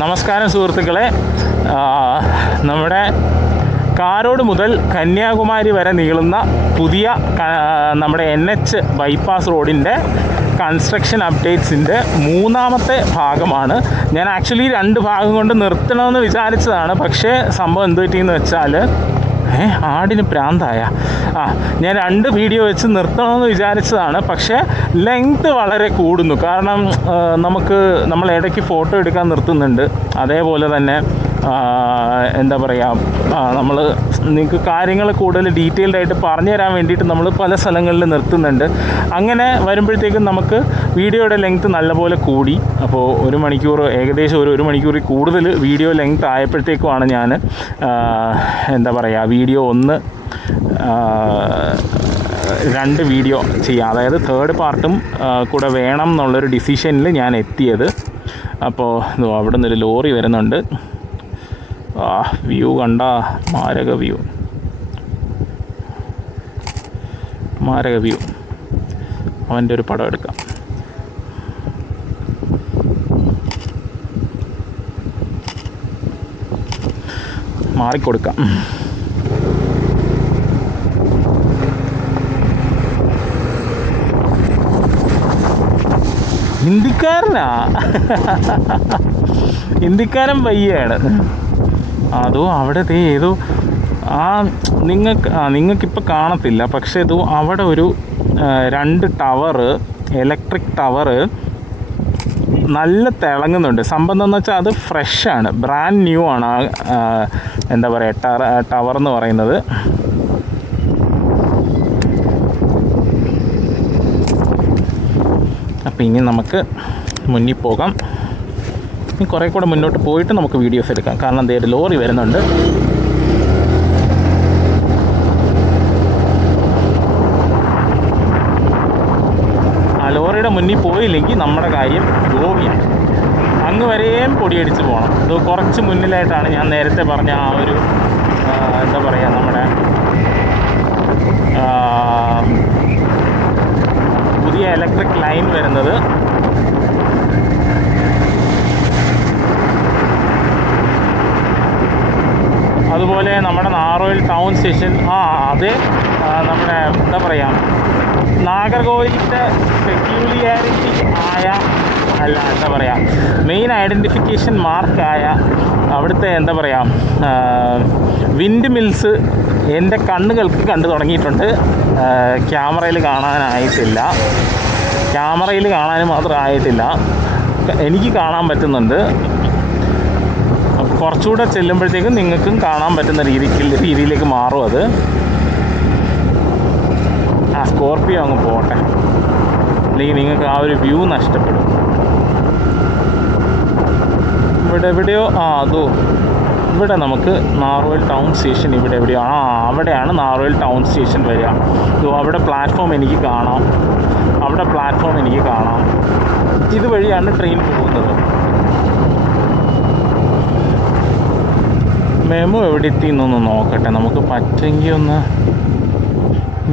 നമസ്കാരം സുഹൃത്തുക്കളെ. നമ്മുടെ കാരോട് മുതൽ കന്യാകുമാരി വരെ നീളുന്ന പുതിയ നമ്മുടെ NH ബൈപ്പാസ് റോഡിൻ്റെ കൺസ്ട്രക്ഷൻ അപ്ഡേറ്റ്സിൻ്റെ മൂന്നാമത്തെ ഭാഗമാണ്. ഞാൻ ആക്ച്വലി 2 ഭാഗം കൊണ്ട് നിർത്തണമെന്ന് വിചാരിച്ചതാണ്. പക്ഷേ സംഭവം എന്ത് പറ്റിയെന്ന് വെച്ചാൽ ആടിന് പ്രാന്തായ ഞാൻ 2 വീഡിയോ വെച്ച് നിർത്തണമെന്ന് വിചാരിച്ചതാണ്. പക്ഷേ ലെങ്ത് വളരെ കൂടുന്നു. കാരണം നമ്മൾ ഇടയ്ക്ക് ഫോട്ടോ എടുക്കാൻ നിർത്തുന്നുണ്ട്. അതേപോലെ തന്നെ എന്താ പറയുക, നിങ്ങൾക്ക് കാര്യങ്ങൾ കൂടുതൽ ഡീറ്റെയിൽഡ് ആയിട്ട് പറഞ്ഞു തരാൻ വേണ്ടിയിട്ട് നമ്മൾ പല സ്ഥലങ്ങളിൽ നിർത്തുന്നുണ്ട്. അങ്ങനെ വരുമ്പോഴത്തേക്കും നമുക്ക് വീഡിയോയുടെ ലെങ്ത്ത് നല്ലപോലെ കൂടി. അപ്പോൾ 1 മണിക്കൂർ, ഏകദേശം ഒരു മണിക്കൂറിൽ കൂടുതൽ വീഡിയോ ലെങ്ത്ത് ആയപ്പോഴത്തേക്കുമാണ് ഞാൻ എന്താ പറയുക, വീഡിയോ 2 വീഡിയോ ചെയ്യാം, അതായത് 3rd പാർട്ടും കൂടെ വേണം എന്നുള്ളൊരു ഡിസിഷനിൽ ഞാൻ എത്തിയത്. അപ്പോൾ അവിടെ നിന്നൊരു ലോറി വരുന്നുണ്ട്. വ്യൂ കണ്ട, മാരക വ്യൂ. അവൻ്റെ ഒരു പടം എടുക്കാം. മാറിക്കൊടുക്കാം. ഹിന്ദിക്കാരൻ പയ്യാണ്. അതോ അവിടെ ഏതോ നിങ്ങൾക്കിപ്പോൾ കാണത്തില്ല, പക്ഷേ ഇത് അവിടെ ഒരു 2 ടവറ്, ഇലക്ട്രിക് ടവറ് നല്ല തിളങ്ങുന്നുണ്ട്. സംഭവം എന്താണെന്ന് വെച്ചാൽ അത് ഫ്രഷാണ്, ബ്രാൻഡ് ന്യൂ ആണ്. എന്താ പറയുക, ടവർ എന്ന് പറയുന്നത്. അപ്പോൾ ഇനി നമുക്ക് മുന്നിൽ പോകാം. ഇനി കുറേ കൂടെ മുന്നോട്ട് പോയിട്ട് നമുക്ക് വീഡിയോസ് എടുക്കാം. കാരണം ഒരു ലോറി വരുന്നുണ്ട്. ആ ലോറിയുടെ മുന്നിൽ പോയില്ലെങ്കിൽ നമ്മുടെ കാര്യം ഗോവിയാണ്. അങ്ങ് വരെയും പൊടിയടിച്ച് പോകണം. ഇത് കുറച്ച് മുന്നിലായിട്ടാണ് ഞാൻ നേരത്തെ പറഞ്ഞ ആ ഒരു എന്താ പറയുക, നമ്മുടെ പുതിയ ഇലക്ട്രിക് ലൈൻ വരുന്നത്. അതുപോലെ നമ്മുടെ നാറോയിൽ ടൗൺ സ്റ്റേഷൻ, അത് നമ്മുടെ എന്താ പറയുക, നാഗർകോവിലിൻ്റെ പെക്യൂലിയാരിറ്റി ആയ, എന്താ പറയുക, മെയിൻ ഐഡൻറ്റിഫിക്കേഷൻ മാർക്കായ അവിടുത്തെ എന്താ പറയുക, വിൻഡ് മിൽസ് എൻ്റെ കണ്ണുകൾക്ക് കണ്ടു തുടങ്ങിയിട്ടുണ്ട്. ക്യാമറയിൽ കാണാനും മാത്രം ആയിട്ടില്ല, എനിക്ക് കാണാൻ പറ്റുന്നുണ്ട്. കുറച്ചുകൂടെ ചെല്ലുമ്പോഴത്തേക്കും നിങ്ങൾക്കും കാണാൻ പറ്റുന്ന രീതിയിലേക്ക് മാറും അത്. സ്കോർപ്പിയോ അങ്ങ് പോട്ടെ, അല്ലെങ്കിൽ നിങ്ങൾക്ക് ആ ഒരു വ്യൂ നഷ്ടപ്പെടും. എവിടെയോ ഇവിടെ നമുക്ക് നാറോയിൽ ടൗൺ സ്റ്റേഷൻ എവിടെയോ അവിടെയാണ് നാറോയിൽ ടൗൺ സ്റ്റേഷൻ വരിക. അവിടെ പ്ലാറ്റ്ഫോം എനിക്ക് കാണാം. ഇതുവഴിയാണ് ട്രെയിൻ പോകുന്നത്. മെമു എവിടെ എത്തിയെന്നൊന്ന് നോക്കട്ടെ. നമുക്ക് പറ്റുമെങ്കിൽ ഒന്ന്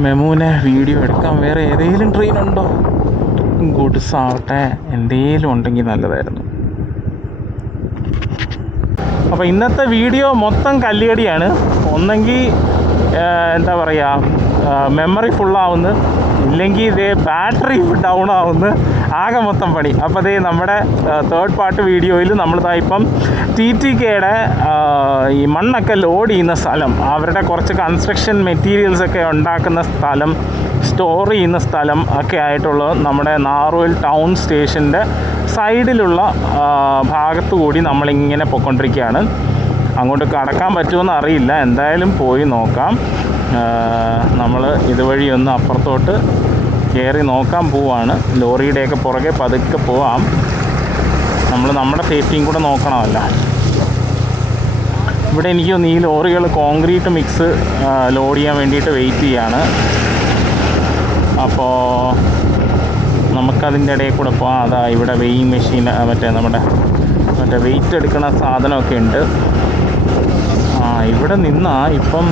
മെമുവിനെ വീഡിയോ എടുക്കാൻ. വേറെ ഏതെങ്കിലും ട്രെയിൻ ഉണ്ടോ? ഗുഡ്സ് ആവട്ടെ, എന്തെങ്കിലും ഉണ്ടെങ്കിൽ നല്ലതായിരുന്നു. അപ്പോൾ ഇന്നത്തെ വീഡിയോ മൊത്തം കല്ലുകടിയാണ്. ഒന്നെങ്കിൽ എന്താ പറയുക, മെമ്മറി ഫുള്ളാവുന്നു, ഇല്ലെങ്കിൽ ബാറ്ററി ഡൗൺ ആവുന്നു, ആകെ മൊത്തം പണി. അപ്പോൾ നമ്മുടെ 3rd പാർട്ട് വീഡിയോയിൽ ഇപ്പം TTKയുടെ ഈ മണ്ണൊക്കെ ലോഡ് ചെയ്യുന്ന സ്ഥലം, അവരുടെ കുറച്ച് കൺസ്ട്രക്ഷൻ മെറ്റീരിയൽസൊക്കെ ഉണ്ടാക്കുന്ന സ്ഥലം, സ്റ്റോർ ചെയ്യുന്ന സ്ഥലം ഒക്കെ ആയിട്ടുള്ള നമ്മുടെ നാറോയിൽ ടൗൺ സ്റ്റേഷൻ്റെ സൈഡിലുള്ള ഭാഗത്തു കൂടി നമ്മളിങ്ങനെ പോയിക്കൊണ്ടിരിക്കുകയാണ്. അങ്ങോട്ട് കടക്കാൻ പറ്റുമെന്ന് അറിയില്ല, എന്തായാലും പോയി നോക്കാം. നമ്മൾ ഇതുവഴി ഒന്ന് അപ്പുറത്തോട്ട് കയറി നോക്കാൻ പോവാണ്. ലോറിയുടെയൊക്കെ പുറകെ പതുക്കെ പോവാം. നമ്മുടെ സേഫ്റ്റിയും കൂടെ നോക്കണമല്ലോ. ഇവിടെ എനിക്ക് തോന്നുന്നു ഈ ലോറികൾ കോൺക്രീറ്റ് മിക്സ് ലോഡ് ചെയ്യാൻ വേണ്ടിയിട്ട് വെയിറ്റ് ചെയ്യാണ്. അപ്പോൾ നമുക്കതിൻ്റെ ഇടയിൽ കൂടെ പോകാം. ഇവിടെ വെയിങ് മെഷീൻ, മറ്റേ വെയിറ്റ് എടുക്കുന്ന സാധനമൊക്കെ ഉണ്ട്. ഇവിടെ നിന്നാൽ ഇപ്പം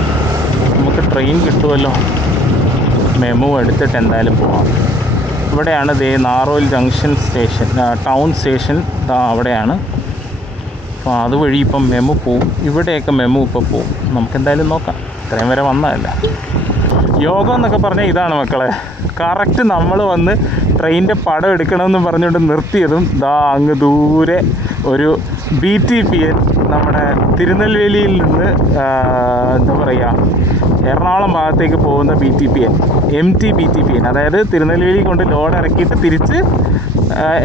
നമുക്ക് ട്രെയിൻ കിട്ടുമല്ലോ. മെമു എടുത്തിട്ട് എന്തായാലും പോകാം. ഇവിടെയാണ് നാറോയിൽ ജംഗ്ഷൻ സ്റ്റേഷൻ, ടൗൺ സ്റ്റേഷൻ അവിടെയാണ്. അപ്പോൾ അതുവഴി ഇപ്പം മെമു പോവും, ഇവിടെയൊക്കെ മെമു ഇപ്പോൾ പോവും. നമുക്കെന്തായാലും നോക്കാം, ഇത്രയും വരെ വന്നതല്ല. യോഗം എന്നൊക്കെ പറഞ്ഞാൽ ഇതാണ് മക്കളെ. കറക്റ്റ് നമ്മൾ വന്ന് ട്രെയിനിൻ്റെ പടം എടുക്കണമെന്ന് പറഞ്ഞുകൊണ്ട് നിർത്തിയതും ദാ അങ്ങ് ദൂരെ ഒരു BTPN നമ്മുടെ തിരുനെൽവേലിയിൽ നിന്ന് എന്താ പറയുക, എറണാകുളം ഭാഗത്തേക്ക് പോകുന്ന BTPN, MT BTPN, അതായത് തിരുനെൽവേലി കൊണ്ട് ലോഡ് ഇറക്കിയിട്ട് തിരിച്ച്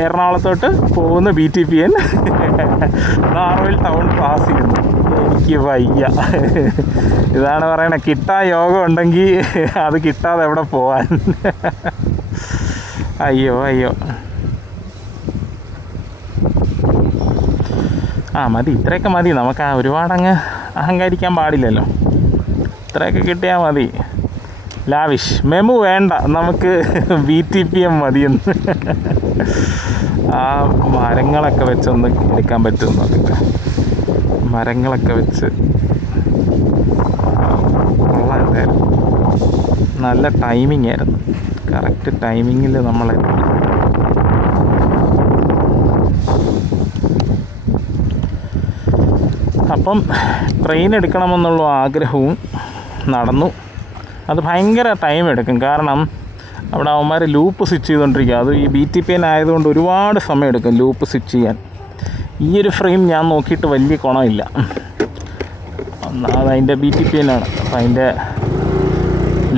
എറണാകുളത്തോട്ട് പോകുന്ന BTPN നാറോയിൽ ടൗൺ പാസ് ചെയ്യുന്നു. എനിക്ക് വയ്യ. ഇതാണ് പറയണേ, കിട്ടാൻ യോഗം ഉണ്ടെങ്കിൽ അത് കിട്ടാതെ എവിടെ പോവാൻ. അയ്യോ അയ്യോ. മതി, ഇത്രയൊക്കെ മതി. നമുക്ക് ഒരുപാടങ്ങ് അഹങ്കരിക്കാൻ പാടില്ലല്ലോ. ഇത്രയൊക്കെ കിട്ടിയാൽ മതി. ലാവിഷ് മെമു വേണ്ട, നമുക്ക് BTPM മതിയെന്ന്. ആ മരങ്ങളൊക്കെ വെച്ചൊന്ന് എടുക്കാൻ പറ്റുമെന്ന് നോക്കട്ടെ. മരങ്ങളൊക്കെ വെച്ച് കൊള്ളാം. എന്തായാലും നല്ല ടൈമിംഗ് ആയിരുന്നു. കറക്റ്റ് ടൈമിങ്ങിൽ നമ്മളെ അപ്പം ട്രെയിൻ എടുക്കണമെന്നുള്ള ആഗ്രഹവും നടന്നു. അത് ഭയങ്കര ടൈം എടുക്കും, കാരണം അവിടെ അവന്മാർ ലൂപ്പ് സ്വിച്ച് ചെയ്തുകൊണ്ടിരിക്കുക. അത് ഈ BTPN ആയതുകൊണ്ട് ഒരുപാട് സമയം എടുക്കും ലൂപ്പ് സ്വിച്ച് ചെയ്യാൻ. ഈ ഒരു ഫ്രെയിം ഞാൻ നോക്കിയിട്ട് വലിയ ഗുണമില്ല. അതിൻ്റെ BTPN ആണ്, അപ്പം അതിൻ്റെ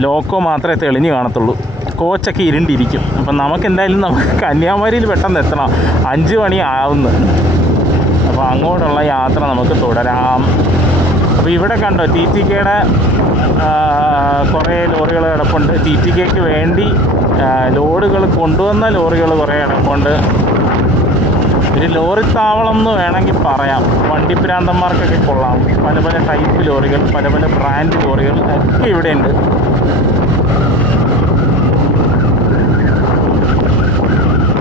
ലോക്കോ മാത്രമേ തെളിഞ്ഞ് കാണത്തുള്ളൂ. കോച്ചൊക്കെ ഇരുണ്ടിരിക്കും. അപ്പം നമുക്ക് കന്യാകുമാരിയിൽ പെട്ടെന്ന് എത്തണം. 5 മണി ആവുന്നു. അപ്പോൾ അങ്ങോട്ടുള്ള യാത്ര നമുക്ക് തുടരാം. അപ്പോൾ ഇവിടെ കണ്ടോ, TTKയുടെ കുറേ ലോറികൾ കിടപ്പുണ്ട്. TTKയ്ക്ക് വേണ്ടി ലോഡുകൾ കൊണ്ടുവന്ന ലോറികൾ കുറേ കിടപ്പുണ്ട്. ഒരു ലോറി താവളം എന്ന് വേണമെങ്കിൽ പറയാം. വണ്ടിപ്രാന്തന്മാർക്കൊക്കെ കൊള്ളാം. പല പല ടൈപ്പ് ലോറികൾ, പല പല ബ്രാൻഡ് ലോറികൾ ഒക്കെ ഇവിടെയുണ്ട്.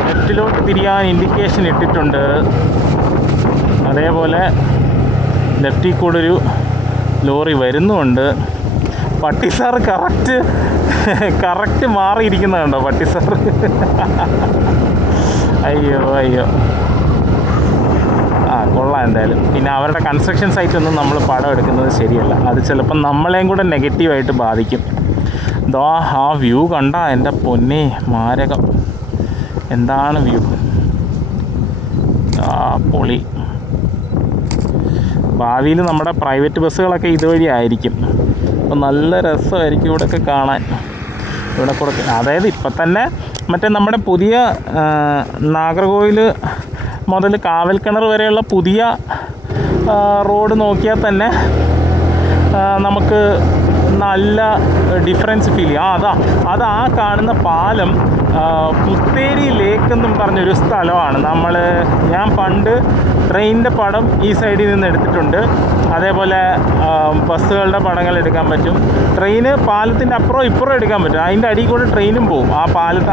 ലെഫ്റ്റിലോട്ട് തിരിയാൻ ഇൻഡിക്കേഷൻ ഇട്ടിട്ടുണ്ട്. അതേപോലെ ലെഫ്റ്റിൽ കൂടെ ഒരു ലോറി വരുന്നുമുണ്ട്. പട്ടി സാർ കറക്റ്റ് മാറിയിരിക്കുന്നതുണ്ടോ പട്ടി സാർ? അയ്യോ അയ്യോ. കൊള്ളാം എന്തായാലും. പിന്നെ അവരുടെ കൺസ്ട്രക്ഷൻ സൈറ്റൊന്നും നമ്മൾ പടം എടുക്കുന്നത് ശരിയല്ല. അത് ചിലപ്പം നമ്മളെയും കൂടെ നെഗറ്റീവായിട്ട് ബാധിക്കും. ദാ ആ വ്യൂ കണ്ട എൻ്റെ പൊന്നെ, മാരകം. എന്താണ് വ്യൂ! പൊളി. ഭാവിയിൽ നമ്മുടെ പ്രൈവറ്റ് ബസ്സുകളൊക്കെ ഇതുവഴി ആയിരിക്കും. അപ്പോൾ നല്ല രസമായിരിക്കും ഇവിടെയൊക്കെ കാണാൻ. ഇവിടെ കൂടെ അതായത് ഇപ്പം തന്നെ മറ്റേ നമ്മുടെ പുതിയ നാഗർകോവിൽ മുതൽ കാവൽക്കിണർ വരെയുള്ള പുതിയ റോഡ് നോക്കിയാൽ തന്നെ നമുക്ക് നല്ല ഡിഫറൻസ് ഫീൽ ചെയ്യും. അത് ആ കാണുന്ന പാലം പുത്തേരി ലേക്ക് എന്നും പറഞ്ഞൊരു സ്ഥലമാണ്. ഞാൻ പണ്ട് ട്രെയിനിൻ്റെ പടം ഈ സൈഡിൽ നിന്ന് എടുത്തിട്ടുണ്ട്. അതേപോലെ ബസ്സുകളുടെ പടങ്ങൾ എടുക്കാൻ പറ്റും. ട്രെയിന് പാലത്തിൻ്റെ അപ്പുറം ഇപ്പുറം എടുക്കാൻ പറ്റും. അതിൻ്റെ അടിയിൽ കൂടെ ട്രെയിനും പോകും.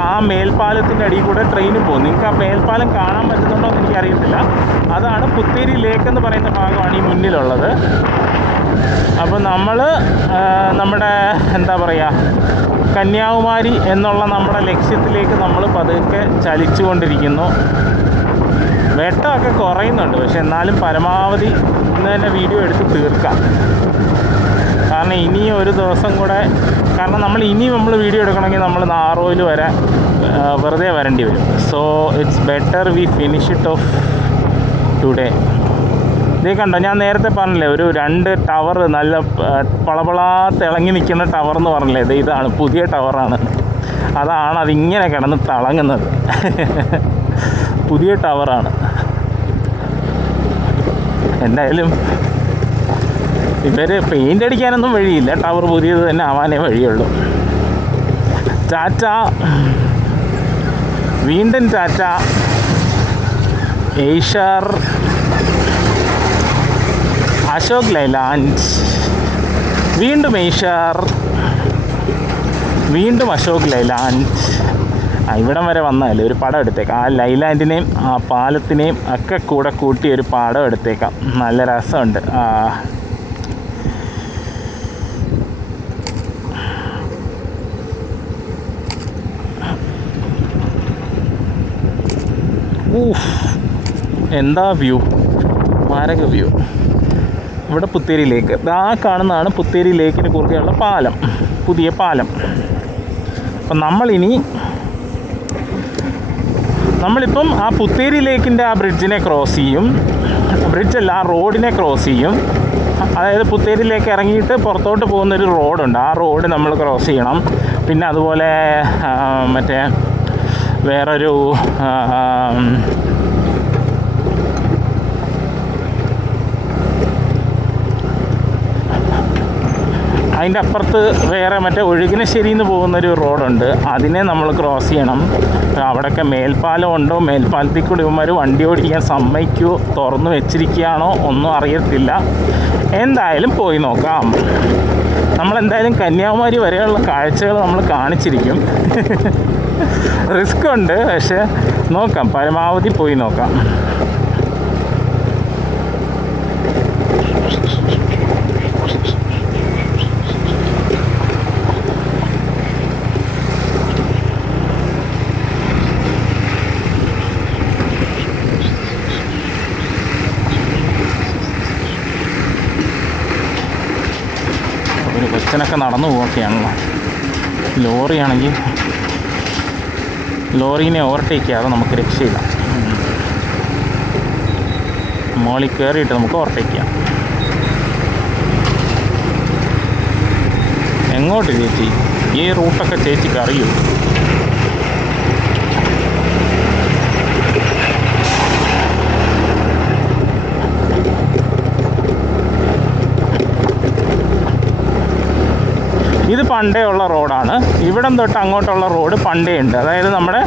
ആ മേൽപ്പാലത്തിൻ്റെ അടിയിൽ കൂടെ ട്രെയിനും പോകും. നിങ്ങൾക്ക് ആ മേൽപ്പാലം കാണാൻ പറ്റുന്നുണ്ടോ എന്ന് എനിക്കറിയത്തില്ല. അതാണ് പുത്തേരി ലേക്ക് എന്ന് പറയുന്ന ഭാഗമാണ് ഈ മുന്നിലുള്ളത്. അപ്പോൾ നമ്മുടെ എന്താ പറയുക, കന്യാകുമാരി എന്നുള്ള നമ്മുടെ ലക്ഷ്യത്തിലേക്ക് നമ്മൾ പതുക്കെ ചലിച്ചുകൊണ്ടിരിക്കുന്നു. വെട്ടമൊക്കെ കുറയുന്നുണ്ട്, പക്ഷെ എന്നാലും പരമാവധി ഇന്ന് തന്നെ വീഡിയോ എടുത്ത് തീർക്കാം. കാരണം ഇനി ഒരു ദിവസം കൂടെ, കാരണം നമ്മൾ വീഡിയോ എടുക്കണമെങ്കിൽ നമ്മൾ നാറോയിൽ വരെ വെറുതെ വരേണ്ടി വരും. So it's better V finish it off today. ഇതേ കണ്ടോ, ഞാൻ നേരത്തെ പറഞ്ഞില്ലേ ഒരു 2 ടവർ നല്ല പളപളാ തിളങ്ങി നിൽക്കുന്ന ടവർ എന്ന് പറഞ്ഞില്ലേ, ഇതാണ് പുതിയ ടവറാണ്. അതിങ്ങനെ കിടന്ന് തിളങ്ങുന്നത്. പുതിയ ടവറാണ്. എന്തായാലും ഇവർ പെയിൻ്റ് അടിക്കാനൊന്നും വഴിയില്ല. ടവർ പുതിയത് തന്നെ ആവാനേ വഴിയുള്ളൂ. ടാറ്റ, വീണ്ടും ടാറ്റ. ഏഷ്യർ, അശോക് ലൈലാൻഡ്, വീണ്ടും ഏഷ്യർ, വീണ്ടും അശോക് ലൈലാൻഡ്. ഇവിടം വരെ വന്നാലേ ഒരു പടം എടുത്തേക്കാം. ആ ലൈലാൻഡിനെയും ആ പാലത്തിനെയും ഒക്കെ കൂടെ കൂട്ടി ഒരു പടം എടുത്തേക്കാം. നല്ല രസമുണ്ട്. എന്താ വ്യൂ! മാരക വ്യൂ. ഇവിടെ പുത്തേരി ലേക്ക്, ആ കാണുന്നതാണ് പുത്തേരി ലേക്കിന് കുറുകെയുള്ള പാലം, പുതിയ പാലം. അപ്പം നമ്മളിപ്പം ആ പുത്തേരി ലേക്കിൻ്റെ ആ ബ്രിഡ്ജിനെ ക്രോസ് ചെയ്യും. ബ്രിഡ്ജല്ല, ആ റോഡിനെ ക്രോസ് ചെയ്യും. അതായത് പുത്തേരിയിലേക്ക് ഇറങ്ങിയിട്ട് പുറത്തോട്ട് പോകുന്നൊരു റോഡുണ്ട്, ആ റോഡ് നമ്മൾ ക്രോസ് ചെയ്യണം. പിന്നെ അതുപോലെ മറ്റേ വേറൊരു അതിൻ്റെ അപ്പുറത്ത് വേറെ മറ്റേ ഒഴുകിനശ്ശേരിയിൽ നിന്ന് പോകുന്നൊരു റോഡുണ്ട്, അതിനെ നമ്മൾ ക്രോസ് ചെയ്യണം. അവിടെയൊക്കെ മേൽപ്പാലം ഉണ്ടോ, മേൽപ്പാലത്തിൽ കൂടി ഇവന്മാർ വണ്ടി ഓടിക്കാൻ സമ്മതിക്കുമോ, തുറന്നു വെച്ചിരിക്കുകയാണോ ഒന്നും അറിയത്തില്ല. എന്തായാലും പോയി നോക്കാം. നമ്മളെന്തായാലും കന്യാകുമാരി വരെയുള്ള കാഴ്ചകൾ നമ്മൾ കാണിച്ചിരിക്കും. റിസ്ക് ഉണ്ട്, പക്ഷേ നോക്കാം, പരമാവധി പോയി നോക്കാം. ഒരു കൊച്ചനൊക്കെ നടന്നു പോവുകയാണല്ലോ. ലോറിയാണെങ്കിൽ ലോറീനെ ഓവർടേക്ക് ചെയ്യാതെ നമുക്ക് രക്ഷയില്ല. മോളിൽ കയറിയിട്ട് നമുക്ക് ഓവർടേക്ക് ചെയ്യാം. എങ്ങോട്ട് ചേച്ചി? ഈ റൂട്ടൊക്കെ ചേച്ചിക്ക് അറിയൂ? ഇത് പണ്ടേ ഉള്ള റോഡാണ്. ഇവിടം തൊട്ട് അങ്ങോട്ടുള്ള റോഡ് പണ്ടേ ഉണ്ട്. അതായത് നമ്മുടെ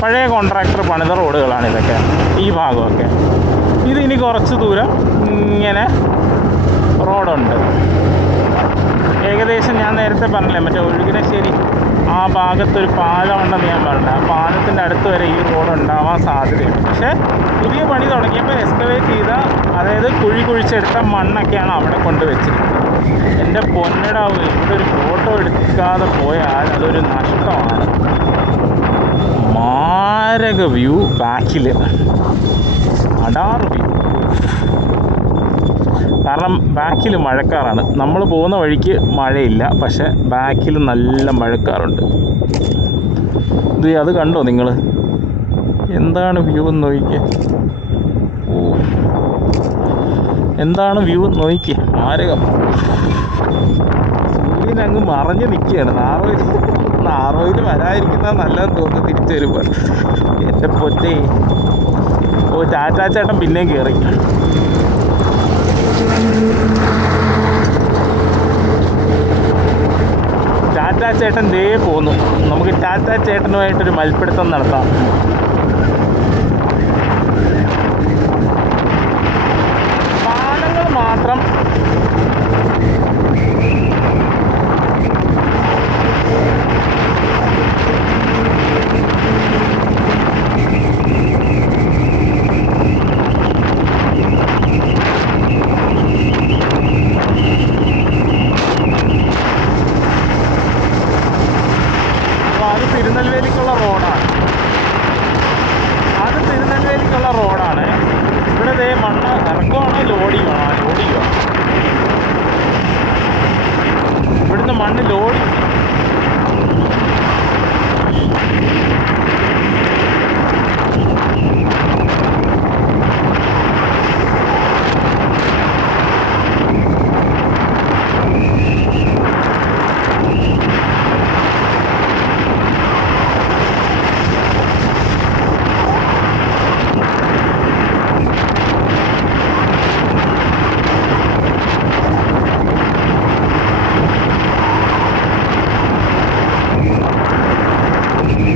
പഴയ കോൺട്രാക്ടർ പണിത റോഡുകളാണ് ഇതൊക്കെ, ഈ ഭാഗമൊക്കെ. ഇതിനി കുറച്ച് ദൂരം ഇങ്ങനെ റോഡുണ്ട്. ഏകദേശം ഞാൻ നേരത്തെ പറഞ്ഞില്ലേ, മറ്റേ ഒഴുകിനശ്ശേരി ആ ഭാഗത്തൊരു പാലം ഉണ്ടെന്ന് ഞാൻ പറഞ്ഞത്. ആ പാലത്തിൻ്റെ അടുത്ത് വരെ ഈ റോഡ് ഉണ്ടാവാൻ സാധ്യതയുണ്ട്. പക്ഷേ പുതിയ പണി തുടങ്ങിയപ്പോൾ എക്സ്കവേറ്റ് ചെയ്ത, അതായത് കുഴിച്ചെടുത്ത മണ്ണൊക്കെയാണ് അവിടെ കൊണ്ടുവച്ചിരിക്കുന്നത്. എൻ്റെ പൊന്നിടാവ്, ഇവിടെ ഒരു ഫോട്ടോ എടുക്കാതെ പോയാൽ അതൊരു നഷ്ടമാണ്. മാരക വ്യൂ ബാക്കിൽ, അടാറ് വ്യൂ. കാരണം ബാക്കിൽ മഴക്കാറാണ്. നമ്മൾ പോകുന്ന വഴിക്ക് മഴയില്ല, പക്ഷെ ബാക്കിൽ നല്ല മഴക്കാറുണ്ട്. അത് കണ്ടോ നിങ്ങൾ? എന്താണ് വ്യൂ എന്ന് നോക്കിയേ. ഓ, എന്താണ് വ്യൂ എന്ന് നോക്കിയേ, മാരകം. സൂര്യൻ അങ്ങ് മറഞ്ഞ് നിൽക്കുകയാണ്. നാറോയിൽ വരാതിരിക്കുന്ന നല്ലതെന്ന് തോന്നുന്നു തിരിച്ചു വരുമ്പോൾ. എൻ്റെ പൊന്നേ. ഓ, ടാറ്റാ ചേട്ടൻ പിന്നെയും കയറി. ടാറ്റാ ചേട്ടൻ ദേ പോന്നു. നമുക്ക് ടാറ്റാ ചേട്ടനുമായിട്ടൊരു മൽപ്പിടുത്തം നടത്താം. പാലങ്ങൾ മാത്രം തിരുനെൽവേലിക്കുള്ള റോഡാണ്. ഇവിടെ ദേ മണ്ണ് ഇറക്കുവാണോ ലോഡിയുവാണോ? ഇവിടുന്ന് മണ്ണ് ലോഡി.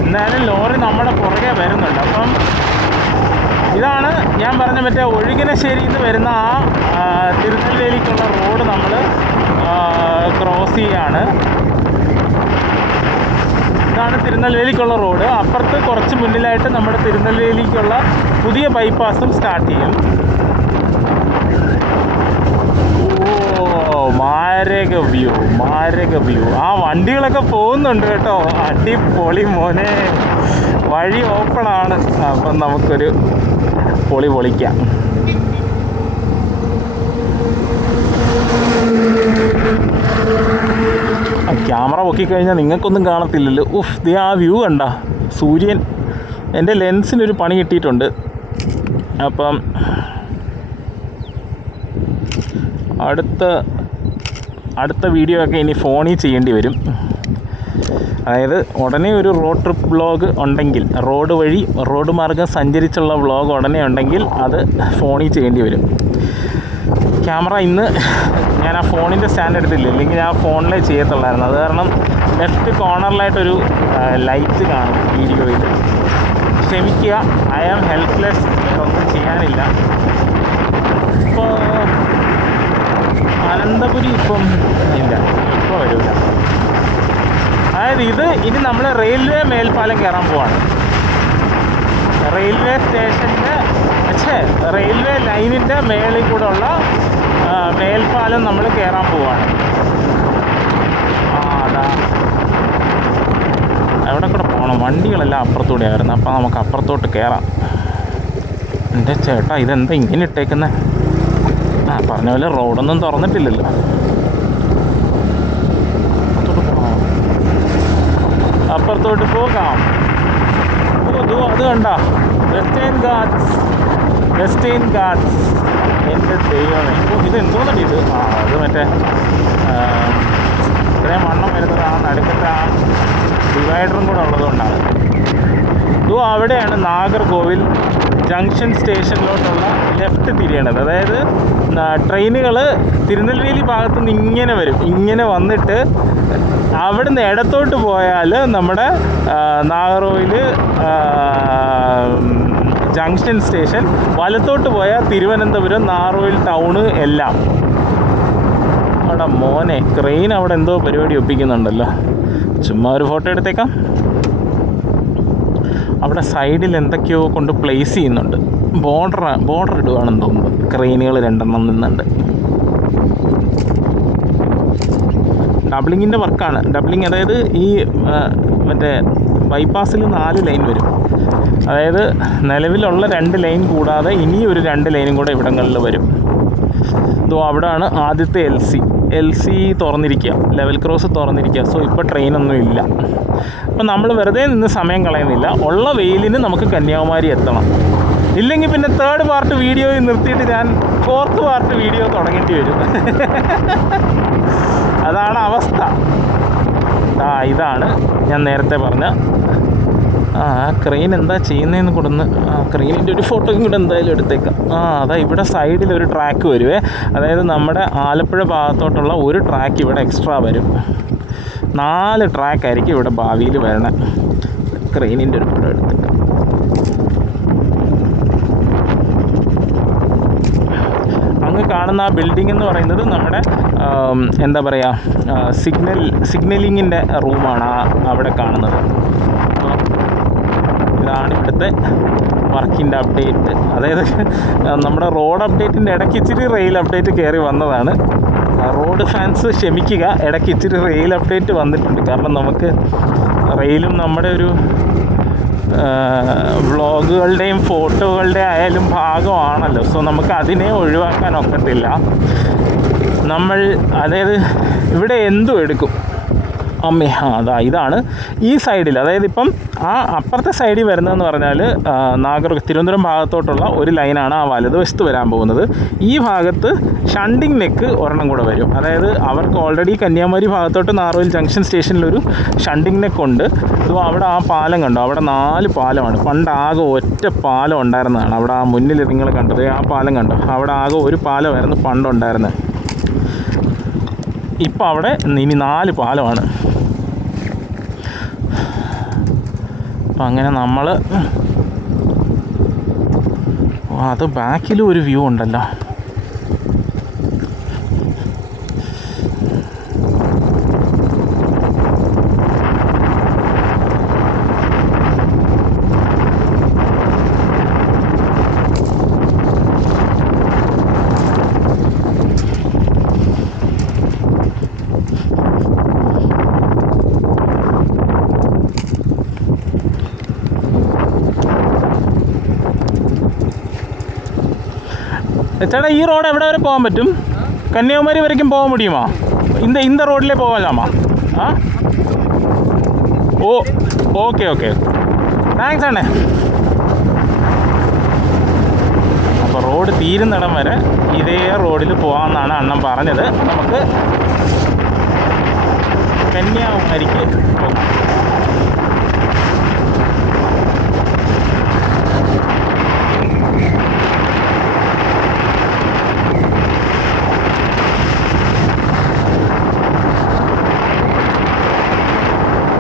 എന്തായാലും ലോറി നമ്മുടെ പുറകെ വരുന്നുണ്ട്. അപ്പം ഇതാണ് ഞാൻ പറഞ്ഞ മറ്റേ ഒഴുകിനശ്ശേരിയിൽ നിന്ന് വരുന്ന ആ തിരുനെൽവേലിക്കുള്ള റോഡ് നമ്മൾ ക്രോസ് ചെയ്യാണ്. ഇതാണ് തിരുനെൽവേലിക്കുള്ള റോഡ്. അപ്പുറത്ത് കുറച്ച് മുന്നിലായിട്ട് നമ്മുടെ തിരുനെൽവേലിക്കുള്ള പുതിയ ബൈപ്പാസും സ്റ്റാർട്ട് ചെയ്യും. മാരക വ്യൂ. ആ വണ്ടികളൊക്കെ പോകുന്നുണ്ട് കേട്ടോ. അടിപൊളി മോനെ, വഴി ഓപ്പണാണ്. അപ്പം നമുക്കൊരു പൊളിക്കാം. ക്യാമറ പൊക്കിക്കഴിഞ്ഞാൽ നിങ്ങൾക്കൊന്നും കാണത്തില്ലല്ലോ. ഉഫ്, ദേ ആ വ്യൂ കണ്ട, സൂര്യൻ. എൻ്റെ ലെൻസിനൊരു പണി കിട്ടിയിട്ടുണ്ട്. അപ്പം അടുത്ത വീഡിയോ ഒക്കെ ഇനി ഫോണിൽ ചെയ്യേണ്ടി വരും. അതായത് ഉടനെ ഒരു റോഡ് ട്രിപ്പ് വ്ളോഗ് ഉണ്ടെങ്കിൽ, റോഡ് മാർഗം സഞ്ചരിച്ചുള്ള വ്ളോഗ് ഉടനെ ഉണ്ടെങ്കിൽ അത് ഫോണിൽ ചെയ്യേണ്ടി വരും. ക്യാമറ ഇന്ന് ഞാൻ ആ ഫോണിൻ്റെ സ്റ്റാൻഡ് എടുത്തില്ല, ഇല്ലെങ്കിൽ ഞാൻ ഫോണിലേ ചെയ്യത്തുള്ളായിരുന്നു. അത് കാരണം ലെഫ്റ്റ് കോർണറിലായിട്ടൊരു ലൈറ്റ് കാണും വീഡിയോയിൽ. ക്ഷമിക്കുക, ഐ ആം ഹെൽപ്ലെസ്, വേറൊന്നും ചെയ്യാനില്ല. ഇപ്പോൾ അനന്തപുരി ഇപ്പം ഇല്ല, ഇപ്പോൾ വരില്ല. അതായത് ഇനി നമ്മൾ റെയിൽവേ മേൽപ്പാലം കയറാൻ പോവാണ്. റെയിൽവേ സ്റ്റേഷൻ്റെ റെയിൽവേ ലൈനിൻ്റെ മേളിൽ കൂടെ ഉള്ള മേൽപ്പാലം നമ്മൾ കയറാൻ പോവാണ്. അതാ അവിടെ കൂടെ പോകണം. വണ്ടികളെല്ലാം അപ്പുറത്തൂടെ ആയിരുന്നു. അപ്പോൾ നമുക്ക് അപ്പുറത്തോട്ട് കയറാം. എൻ്റെ ചേട്ടാ, ഇതെന്താ ഇങ്ങനെ ഇട്ടേക്കുന്നത്? പറഞ്ഞ പോലെ റോഡൊന്നും തുറന്നിട്ടില്ലല്ലോ. അപ്പുറത്തോട്ട് പോകാം. അത് കണ്ട, വെസ്റ്റേൺ ഗാർഡ്സ്. എൻ്റെ ദൈവമേ, ഇത് എന്തോന്നല്ല ഇത്? അത് മറ്റേ ഇത്രയും വണ്ണം വരുന്നത് ആ നടുക്കത്തെ ആ ഡിവൈഡറും കൂടെ ഉള്ളതുകൊണ്ടാണ്. അവിടെയാണ് നാഗർകോവിൽ ജംഗ്ഷൻ സ്റ്റേഷനിലോട്ടുള്ള ലെഫ്റ്റ് തിരിയണത്. അതായത് ട്രെയിനുകൾ തിരുനെൽവേലി ഭാഗത്തു നിന്ന് ഇങ്ങനെ വരും. ഇങ്ങനെ വന്നിട്ട് അവിടുന്ന് ഇടത്തോട്ട് പോയാൽ നമ്മുടെ നാഗർകോവിൽ ജംഗ്ഷൻ സ്റ്റേഷൻ, വലത്തോട്ട് പോയാൽ തിരുവനന്തപുരം, നാഗർകോവിൽ ടൗണ് എല്ലാം. അവിടെ മോനെ ക്രെയിൻ അവിടെ എന്തോ പരിപാടി ഒപ്പിക്കുന്നുണ്ടല്ലോ. ചുമ്മാ ഒരു ഫോട്ടോ എടുത്തേക്കാം. അവിടെ സൈഡിൽ എന്തൊക്കെയോ കൊണ്ട് പ്ലേസ് ചെയ്യുന്നുണ്ട്. ബോർഡർ ഇടുകയാണെന്ന് തോന്നുന്നു. ക്രെയിനുകൾ 2 നിന്നുണ്ട്. ഡബ്ലിങ്ങിൻ്റെ വർക്കാണ്. ഡബ്ലിങ് അതായത് ഈ മറ്റേ ബൈപ്പാസിൽ 4 ലൈൻ വരും. അതായത് നിലവിലുള്ള 2 ലൈൻ കൂടാതെ ഇനി ഒരു 2 ലൈനും കൂടെ ഇവിടങ്ങളിൽ വരും. അവിടെയാണ് ആദ്യത്തെ എൽ സി തുറന്നിരിക്കുക, ലെവൽ ക്രോസ് തുറന്നിരിക്കുക. സോ ഇപ്പോൾ ട്രെയിനൊന്നും ഇല്ല. അപ്പം നമ്മൾ വെറുതെ നിന്ന് സമയം കളയുന്നില്ല. ഉള്ള വെയിലിന് നമുക്ക് കന്യാകുമാരി എത്തണം. ഇല്ലെങ്കിൽ പിന്നെ 3rd പാർട്ട് വീഡിയോ നിർത്തിയിട്ട് ഞാൻ 4th പാർട്ട് വീഡിയോ തുടങ്ങേണ്ടി വരും. അതാണ് അവസ്ഥ. ഇതാണ് ഞാൻ നേരത്തെ പറഞ്ഞ ക്രെയിൻ എന്താ ചെയ്യുന്നതെന്ന് കൊടുന്ന്. ക്രെയിനിൻ്റെ ഒരു ഫോട്ടോയും കൂടെ എന്തായാലും എടുത്തേക്കാം. അതാ ഇവിടെ സൈഡിൽ ഒരു ട്രാക്ക് വരുവേ. അതായത് നമ്മുടെ ആലപ്പുഴ ഭാഗത്തോട്ടുള്ള ഒരു ട്രാക്ക് ഇവിടെ എക്സ്ട്രാ വരും. 4 ട്രാക്കായിരിക്കും ഇവിടെ ഭാവിയിൽ വരണേ. ക്രെയിനിൻ്റെ ഒരു ഫോട്ടോ എടുത്തേക്കാം. അങ്ങ് കാണുന്ന ആ ബിൽഡിംഗ് എന്ന് പറയുന്നത് നമ്മുടെ എന്താ പറയുക, സിഗ്നലിങ്ങിൻ്റെ റൂമാണ് അവിടെ കാണുന്നത്. അപ്പോൾ ഇതാണ് ഇവിടുത്തെ വർക്കിൻ്റെ അപ്ഡേറ്റ്. അതായത് നമ്മുടെ റോഡ് അപ്ഡേറ്റിൻ്റെ ഇടയ്ക്ക് ഇച്ചിരി റെയിൽ അപ്ഡേറ്റ് കയറി വന്നതാണ്. റോഡ് ഫാൻസ് ക്ഷമിക്കുക, ഇടയ്ക്ക് ഇച്ചിരി റെയിൽ അപ്ഡേറ്റ് വന്നിട്ടുണ്ട്. കാരണം നമുക്ക് റെയിലും നമ്മുടെ ഒരു വ്ളോഗുകളുടെയും ഫോട്ടോകളുടെയും ആയാലും ഭാഗമാണല്ലോ. സോ നമുക്ക് അതിനെ ഒഴിവാക്കാൻ ഒക്കത്തില്ല. അതായത് ഇവിടെ എന്തും എടുക്കും. ഇതാണ് ഈ സൈഡിൽ. അതായത് ഇപ്പം ആ അപ്പുറത്തെ സൈഡിൽ വരുന്നതെന്ന് പറഞ്ഞാൽ തിരുവനന്തപുരം ഭാഗത്തോട്ടുള്ള ഒരു ലൈനാണ് ആ വലതുവശത്ത് വരാൻ പോകുന്നത്. ഈ ഭാഗത്ത് ഷണ്ടിങ് നെക്ക് ഒരെണ്ണം കൂടെ വരും. അതായത് അവർക്ക് ഓൾറെഡി കന്യാകുമാരി ഭാഗത്തോട്ട് നാഗർകോവിൽ ജംഗ്ഷൻ സ്റ്റേഷനിലൊരു ഷണ്ടിങ് നെക്കുണ്ട്. അവിടെ ആ പാലം കണ്ടോ, അവിടെ 4 പാലമാണ്. പണ്ട് ആകെ ഒറ്റ പാലം ഉണ്ടായിരുന്നതാണ്. അവിടെ ആ മുന്നിൽ നിങ്ങൾ കണ്ടത് ആ പാലം കണ്ടോ, അവിടെ ആകെ ഒരു പാലമായിരുന്നു പണ്ടുണ്ടായിരുന്നത്. ഇപ്പം അവിടെ ഇനി 4 പാലമാണ്. അപ്പം അങ്ങനെ നമ്മൾ അത് ബാക്കിലും ഒരു വ്യൂ ഉണ്ടല്ലോ. ചേട്ടാ, ഈ റോഡ് എവിടെ വരെ പോകാൻ പറ്റും? കന്യാകുമാരി വരയ്ക്കും പോകാൻ മുടിയുമോ? இந்த ரோட்லேயே போகலாமா? ആ ഓ ഓക്കെ ഓക്കെ താങ്ക്സ് അണ്ണേ. അപ്പോൾ റോഡ് തീരുന്നിടം വരെ ഇതേ റോഡിൽ പോകാമെന്നാണ് അണ്ണൻ പറഞ്ഞത്. നമുക്ക് കന്യാകുമാരിക്ക് പോകാം.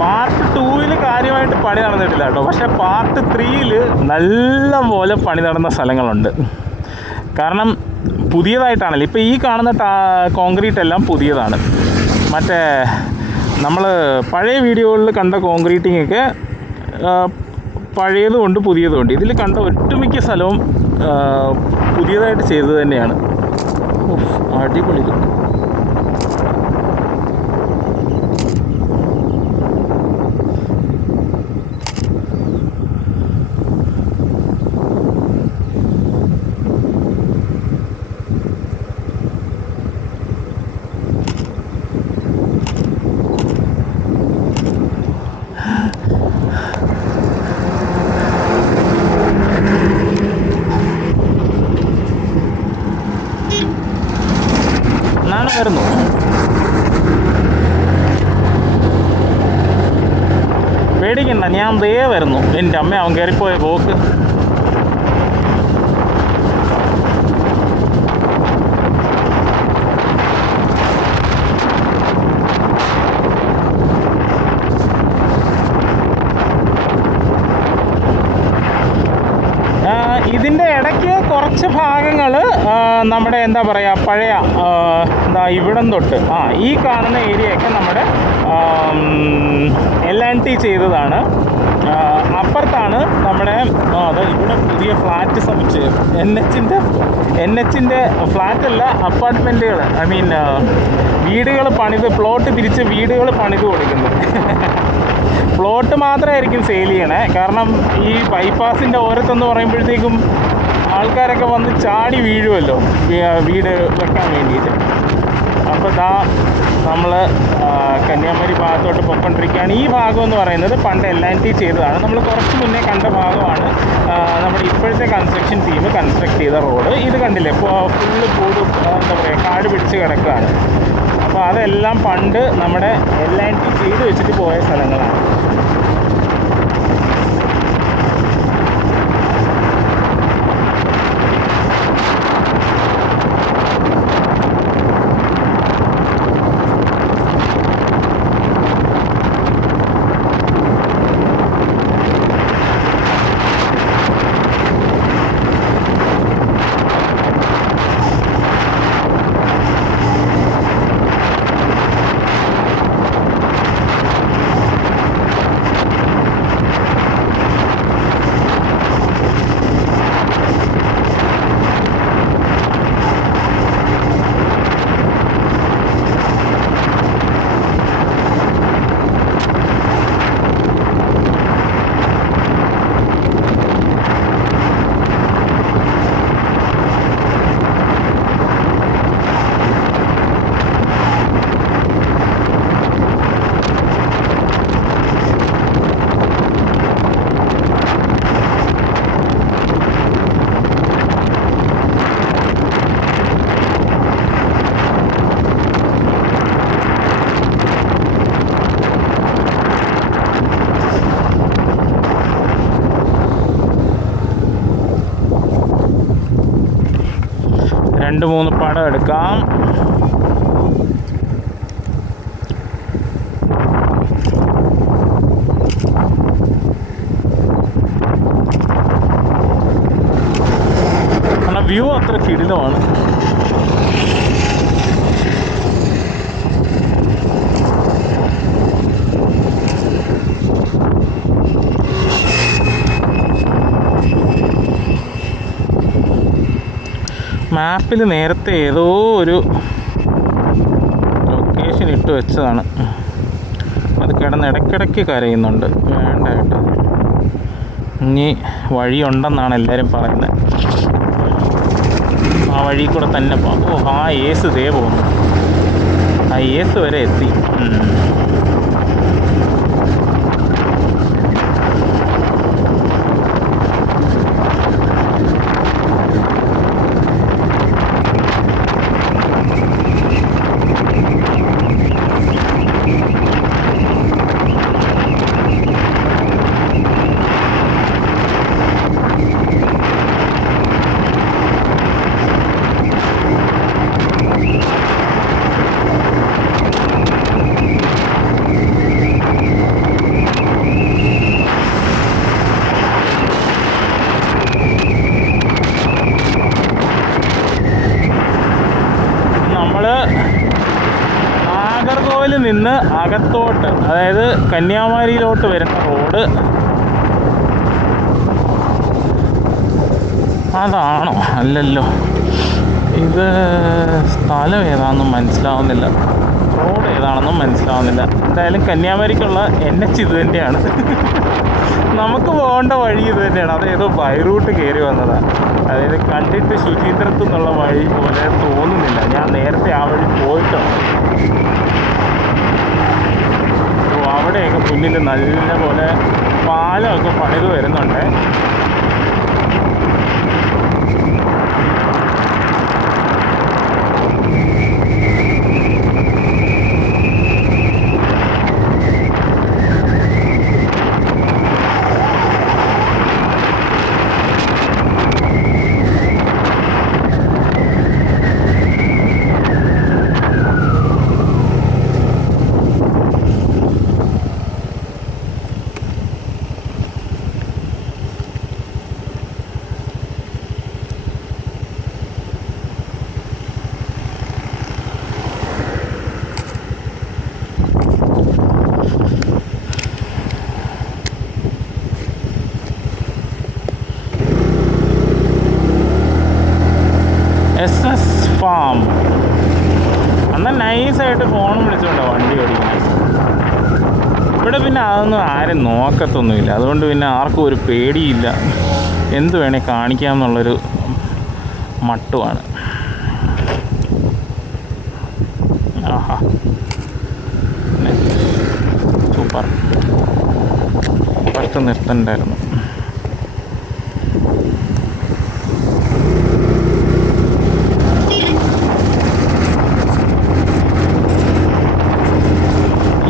പാർട്ട് 2-ൽ കാര്യമായിട്ട് പണി നടന്നിട്ടില്ല കേട്ടോ. പക്ഷേ പാർട്ട് 3-ൽ നല്ല പോലെ പണി നടന്ന സ്ഥലങ്ങളുണ്ട്. കാരണം പുതിയതായിട്ടാണല്ലോ ഇപ്പോൾ ഈ കാണുന്ന കോൺക്രീറ്റ് എല്ലാം പുതിയതാണ്. മറ്റേ നമ്മൾ പഴയ വീഡിയോകളിൽ കണ്ട കോൺക്രീറ്റിങ്ങൊക്കെ പഴയതുമുണ്ട് പുതിയതുമുണ്ട്. ഇതിൽ കണ്ട ഒട്ടുമിക്ക സ്ഥലവും പുതിയതായിട്ട് ചെയ്തത് തന്നെയാണ്. അടിപൊളി. വരുന്നു പേടിക്കണ്ട, ഞാൻ ദേ വരുന്നു. എൻ്റെ അമ്മ അവൻ കയറിപ്പോയ പോക്ക്. ഇതിൻ്റെ ഇടയ്ക്ക് കുറച്ച് ഭാഗങ്ങൾ നമ്മുടെ എന്താ പറയുക പഴയ ഇവിടം തൊട്ട് ഈ കാണുന്ന ഏരിയയൊക്കെ നമ്മുടെ L&T ചെയ്തതാണ്. അപ്പുറത്താണ് നമ്മുടെ അത് ഇവിടെ പുതിയ ഫ്ലാറ്റ് സമുച്ചയം NH-ൻ്റെ ഫ്ലാറ്റല്ല, അപ്പാർട്ട്മെൻറ്റുകൾ, ഐ മീൻ വീടുകൾ പണിത് പ്ലോട്ട് തിരിച്ച് വീടുകൾ പണിത് കൊടുക്കുന്നത്. പ്ലോട്ട് മാത്രമായിരിക്കും സെയിൽ ചെയ്യണേ. കാരണം ഈ ബൈപ്പാസിൻ്റെ ഓരത്തെന്ന് പറയുമ്പോഴത്തേക്കും ആൾക്കാരൊക്കെ വന്ന് ചാടി വീഴുമല്ലോ വീട് വെക്കാൻ വേണ്ടിയിട്ട്. അപ്പോൾ നമ്മൾ കന്യാകുമാരി ഭാഗത്തോട്ട് പൊയ്ക്കൊണ്ടിരിക്കുകയാണ്. ഈ ഭാഗം എന്ന് പറയുന്നത് പണ്ട് L&T ചെയ്തതാണ്. നമ്മൾ കുറച്ച് മുന്നേ കണ്ട ഭാഗമാണ് നമ്മുടെ ഇപ്പോഴത്തെ കൺസ്ട്രക്ഷൻ ടീം കൺസ്ട്രക്ട് ചെയ്ത റോഡ്. ഇത് കണ്ടില്ലേ, ഇപ്പോൾ ഫുള്ള് എന്താ പറയുക കാട് പിടിച്ച് കിടക്കുകയാണ്. അപ്പോൾ അതെല്ലാം പണ്ട് നമ്മുടെ L&T ചെയ്ത് വെച്ചിട്ട് പോയ സ്ഥലങ്ങളാണ്. രണ്ട് മൂന്ന് പടം എടുക്കാം. കാരണം വ്യൂ അത്ര കിടിലമാണ്. മാപ്പിൽ നേരത്തെ ഏതോ ഒരു ലൊക്കേഷൻ ഇട്ട് വെച്ചതാണ്. അത് കിടന്ന് ഇടയ്ക്കിടയ്ക്ക് കരയുന്നുണ്ട് വേണ്ടായിട്ട്. ഇനി വഴിയുണ്ടെന്നാണ് എല്ലാവരും പറയുന്നത്. ആ വഴി കൂടെ തന്നെ പോകാം. ആ ഏസ് ദേ പോകുന്നു. IS വരെ എത്തി. നാഗർകോവിലിൽ നിന്ന് അകത്തോട്ട്, അതായത് കന്യാകുമാരിയിലോട്ട് വരുന്ന റോഡ് അതാണോ? അല്ലല്ലോ, ഇത് സ്ഥലം ഏതാണെന്നും മനസ്സിലാവുന്നില്ല, റോഡ് ഏതാണെന്നും മനസ്സിലാവുന്നില്ല. എന്തായാലും കന്യാകുമാരിക്കുള്ള NH ഇത് തന്നെയാണ്. നമുക്ക് പോകേണ്ട വഴി ഇത് തന്നെയാണ്. അതേതോ ബൈ റൂട്ട് കയറി വന്നതാണ്. അതായത് കണ്ടിട്ട് ശുചീന്ദ്രത്തു നിന്നുള്ള വഴി പോലെ തോന്നുന്നില്ല. ഞാൻ നേരത്തെ ആ വഴി പോയിട്ടുണ്ട്. അവിടെയൊക്കെ മുന്നിൽ നല്ല പോലെ പാലമൊക്കെ പണിത് വരുന്നുണ്ട്. SS farm. എന്നാൽ നൈസായിട്ട് ഫോണും വിളിച്ചുകൊണ്ടോ വണ്ടി ഓടിക്കുന്നത്. ഇവിടെ പിന്നെ അതൊന്നും ആരും നോക്കത്തൊന്നുമില്ല. അതുകൊണ്ട് പിന്നെ ആർക്കും ഒരു പേടിയില്ല. എന്ത് വേണേൽ കാണിക്കാമെന്നുള്ളൊരു മട്ടുമാണ്. ആഹാ, സൂപ്പർ. ഫസ്റ്റ് നിർത്തണ്ടായിരുന്നു.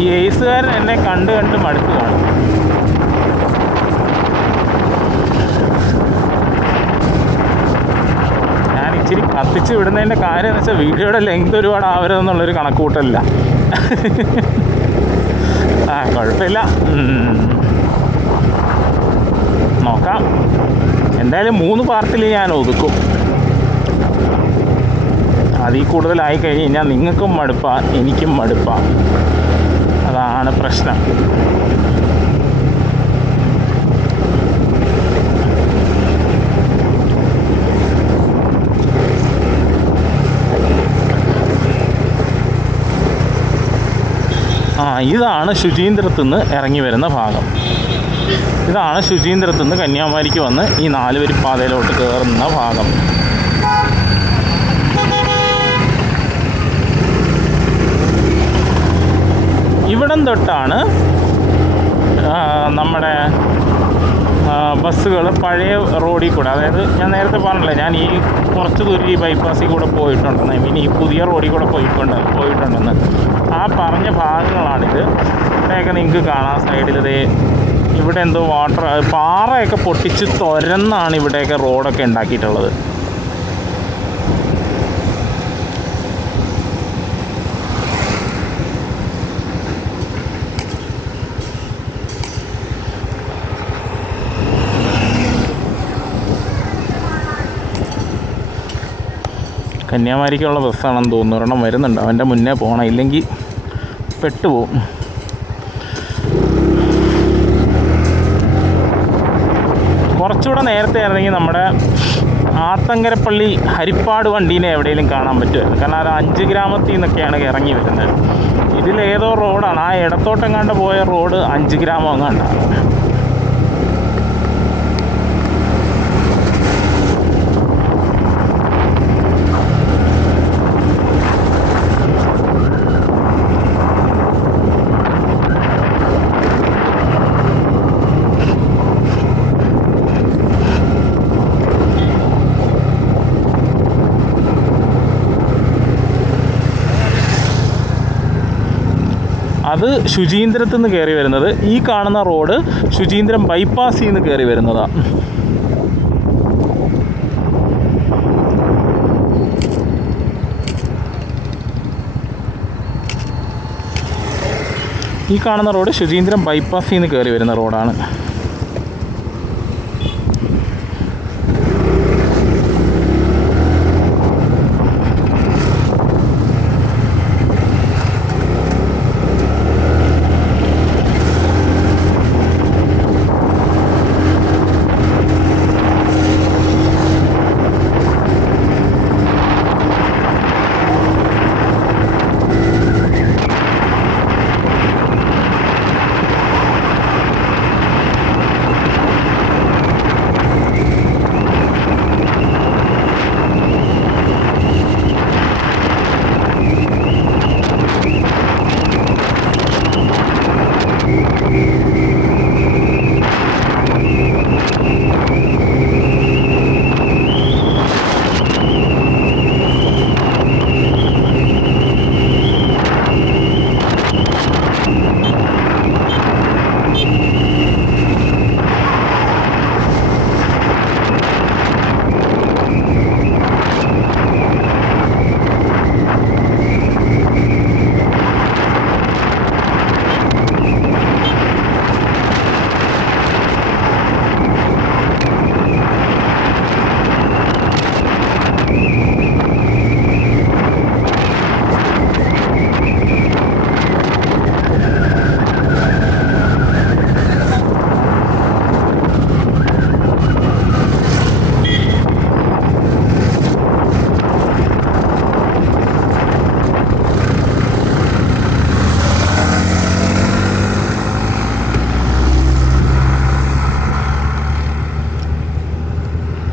ഈ എയ്സുകാരൻ എന്നെ കണ്ട് മടുത്തു കാണും. ഞാൻ ഇച്ചിരി കത്തിച്ച് വിടുന്നതിൻ്റെ കാര്യം എന്ന് വെച്ചാൽ വീഡിയോയുടെ ലെങ്ത് ഒരുപാട് ആവരുതെന്നുള്ളൊരു കണക്കുകൂട്ടലില്ല. കുഴപ്പമില്ല, നോക്കാം. എന്തായാലും 3 പാർട്ടിൽ ഞാൻ ഒതുക്കും. അതിൽ കൂടുതലായി കഴിഞ്ഞ് കഴിഞ്ഞാൽ നിങ്ങൾക്കും മടുപ്പാണ്, എനിക്കും മടുപ്പാണ്. അതാണ് പ്രശ്നം. ഇതാണ് ശുചീന്ദ്രത്തുനിന്ന് ഇറങ്ങി വരുന്ന ഭാഗം. ഇതാണ് ശുചീന്ദ്രത്തുനിന്ന് കന്യാകുമാരിക്ക് വന്ന് ഈ 4 വരിപ്പാതയിലോട്ട് കയറുന്ന ഭാഗം. ഇവിടം തൊട്ടാണ് നമ്മുടെ ബസ്സുകൾ പഴയ റോഡിൽ കൂടെ, അതായത് ഞാൻ നേരത്തെ പറഞ്ഞില്ലേ, ഞാൻ ഈ കുറച്ച് ദൂരം ഈ ബൈപ്പാസിൽ കൂടെ പോയിട്ടുണ്ടെന്ന്, ഇനി ഈ പുതിയ റോഡിൽ കൂടെ പോയിട്ടുണ്ടെന്ന്. ആ പറഞ്ഞ ഭാഗങ്ങളാണിത്. ഇവിടെയൊക്കെ നിങ്ങൾക്ക് കാണാം സൈഡിൽ ഇവിടെ എന്തോ പാറയൊക്കെ പൊട്ടിച്ച് തുരന്നാണ് ഇവിടെയൊക്കെ റോഡൊക്കെ ഉണ്ടാക്കിയിട്ടുള്ളത്. കന്യാകുമാരിക്കുള്ള ബസ്സാണെന്ന് തോന്നുന്നു. ഒരെണ്ണം വരുന്നുണ്ട്, അവൻ്റെ മുന്നേ പോകണം, ഇല്ലെങ്കിൽ പെട്ടുപോകും. കുറച്ചുകൂടെ നേരത്തെ ആയിരുന്നെങ്കിൽ നമ്മുടെ ആത്തങ്കരപ്പള്ളി ഹരിപ്പാട് വണ്ടീനെ എവിടെയെങ്കിലും കാണാൻ പറ്റുമായിരുന്നു. കാരണം അത് 5 ഗ്രാമത്തിൽ നിന്നൊക്കെയാണ് ഇറങ്ങി വരുന്നത്. ഇതിലേതോ റോഡാണ്, ആ ഇടത്തോട്ടെങ്ങാണ്ട് പോയ റോഡ് 5 ഗ്രാമം എങ്ങാണ്ടാണ്. അത് ശുചീന്ദ്രത്തു നിന്ന് കയറി വരുന്നത്. ഈ കാണുന്ന റോഡ് ശുചീന്ദ്രം ബൈപ്പാസിൽ നിന്ന് കയറി വരുന്നതാണ്. ഈ കാണുന്ന റോഡ് ശുചീന്ദ്രം ബൈപ്പാസിൽ നിന്ന് കയറി വരുന്ന റോഡാണ്.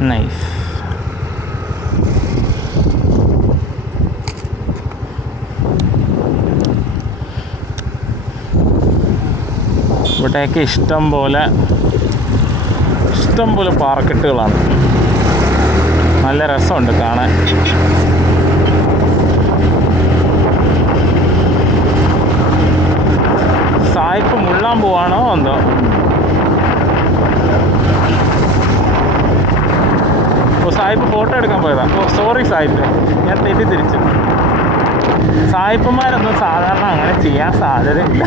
നൈസ്. ഇവിടെയൊക്കെ ഇഷ്ടം പോലെ പാർക്കെട്ടുകളാണ്. നല്ല രസമുണ്ട് കാണാൻ. സായിപ്പ് മുള്ളാൻ പോവാണോ എന്തോ. സായിപ്പ് ഫോട്ടോ എടുക്കാൻ പോയതാ. സോറി സായിപ്പ്, ഞാൻ തെറ്റിദ്ധരിച്ചു. സായിപ്പന്മാരൊന്നും സാധാരണ അങ്ങനെ ചെയ്യാൻ സാധ്യതയില്ല.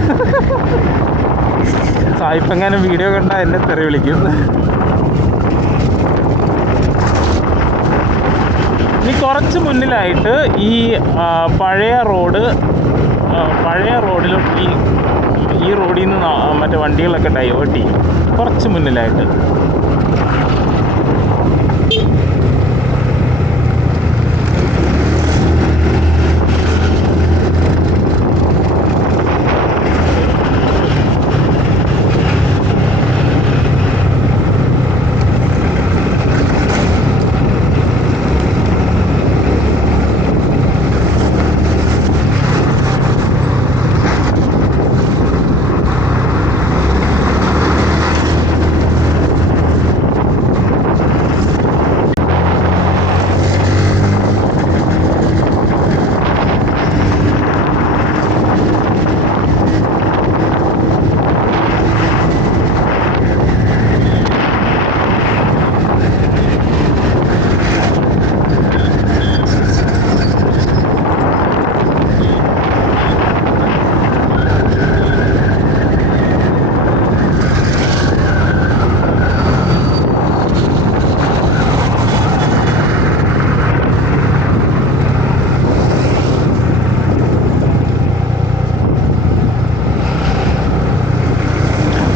സായിപ്പ് എങ്ങനെ വീഡിയോ കണ്ടാൽ എന്നെ തെറി വിളിക്കും. ഇനി കുറച്ച് മുന്നിലായിട്ട് ഈ പഴയ റോഡിലും ഈ റോഡിൽ നിന്ന് മറ്റേ വണ്ടികളൊക്കെ ഡൈവേർട്ട് ചെയ്യും. കുറച്ച് മുന്നിലായിട്ട്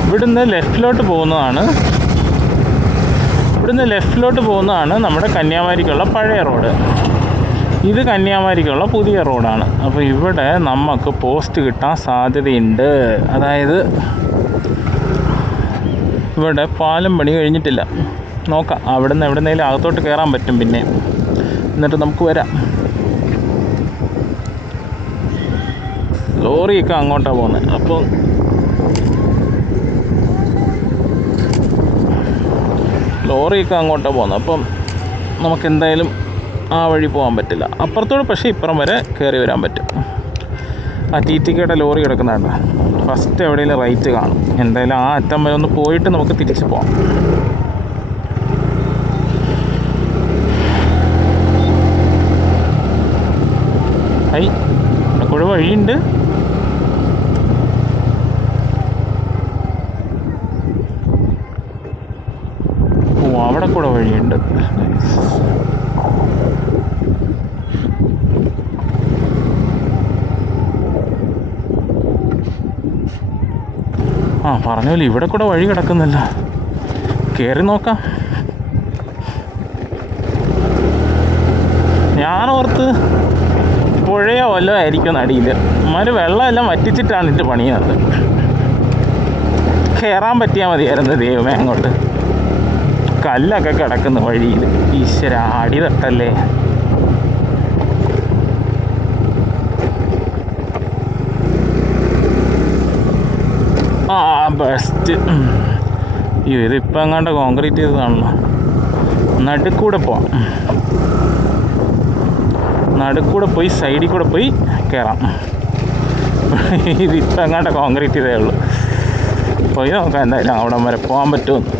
ഇവിടുന്ന് ലെഫ്റ്റിലോട്ട് പോകുന്നതാണ് നമ്മുടെ കന്യാകുമാരിക്കുള്ള പഴയ റോഡ്. ഇത് കന്യാകുമാരിക്കുള്ള പുതിയ റോഡാണ്. അപ്പോൾ ഇവിടെ നമുക്ക് പോസ്റ്റ് കിട്ടാൻ സാധ്യതയുണ്ട്. അതായത് ഇവിടെ പാലം പണി കഴിഞ്ഞിട്ടില്ല. നോക്കാം, അവിടുന്ന് എവിടുന്നേലും അകത്തോട്ട് കയറാൻ പറ്റും. പിന്നെ എന്നിട്ട് നമുക്ക് വരാം. ലോറിയൊക്കെ അങ്ങോട്ടാണ് പോകുന്നത്. അപ്പോൾ അപ്പം നമുക്കെന്തായാലും ആ വഴി പോകാൻ പറ്റില്ല. അപ്പുറത്തോട് പക്ഷേ ഇപ്പുറം വരെ കയറി വരാൻ പറ്റും. ആ TTKയുടെ ലോറി കിടക്കുന്നുണ്ട്. ഫസ്റ്റ് എവിടെയെങ്കിലും റൈറ്റ് കാണും. എന്തായാലും ആ അറ്റം വരെ ഒന്ന് പോയിട്ട് നമുക്ക് തിരിച്ച് പോകാം. ഇവിടെ കൂടെ വഴിയുണ്ട്. ഓ, അവിടെ കൂടെ വഴിയുണ്ട്. ആ, പറഞ്ഞല്ലോ ഇവിടെ കൂടെ വഴി കിടക്കുന്നില്ല. കയറി നോക്കാം. ഞാനോർത്ത് പുഴയോ വല്ലോ ആയിരിക്കും അടിയിൽ. ഇമാര് വെള്ളമെല്ലാം വറ്റിച്ചിട്ടാണ് ഇതിൻ്റെ പണിയത്. കയറാൻ പറ്റിയാൽ മതിയായിരുന്നു ദൈവമേ. അങ്ങോട്ട് കല്ലൊക്കെ കിടക്കുന്നു വഴിയിൽ. ഈശ്വര, അടി തട്ടല്ലേ. ആ, ബെസ്റ്റ്. അയ്യോ, ഇതിപ്പോൾ എങ്ങാണ്ട് കോൺക്രീറ്റ് ചെയ്തതാണല്ലോ. നടുക്കൂടെ പോവാം. നടുക്കൂടെ പോയി സൈഡിൽ കൂടെ പോയി കയറാം. ഇതിപ്പോൾ എങ്ങാണ്ട് കോൺക്രീറ്റ് ചെയ്തേ ഉള്ളൂ. പോയി നോക്കാം എന്തായാലും അവിടെ വരെ പോകാൻ പറ്റുമെന്ന്.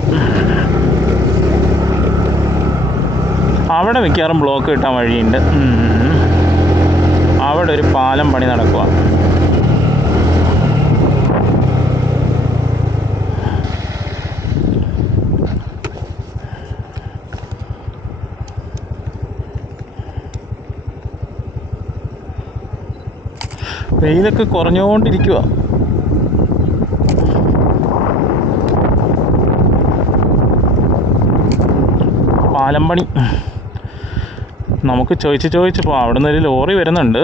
അവിടെ മിക്കവാറും ബ്ലോക്ക് കിട്ടാൻ വഴിയുണ്ട്. അവിടെ ഒരു പാലം പണി നടക്കുക. വെയിലൊക്കെ കുറഞ്ഞുകൊണ്ടിരിക്കുക. പാലം പണി നമുക്ക് ചോദിച്ച് പോവാം. അവിടെ നിന്ന് ഒരു ലോറി വരുന്നുണ്ട്.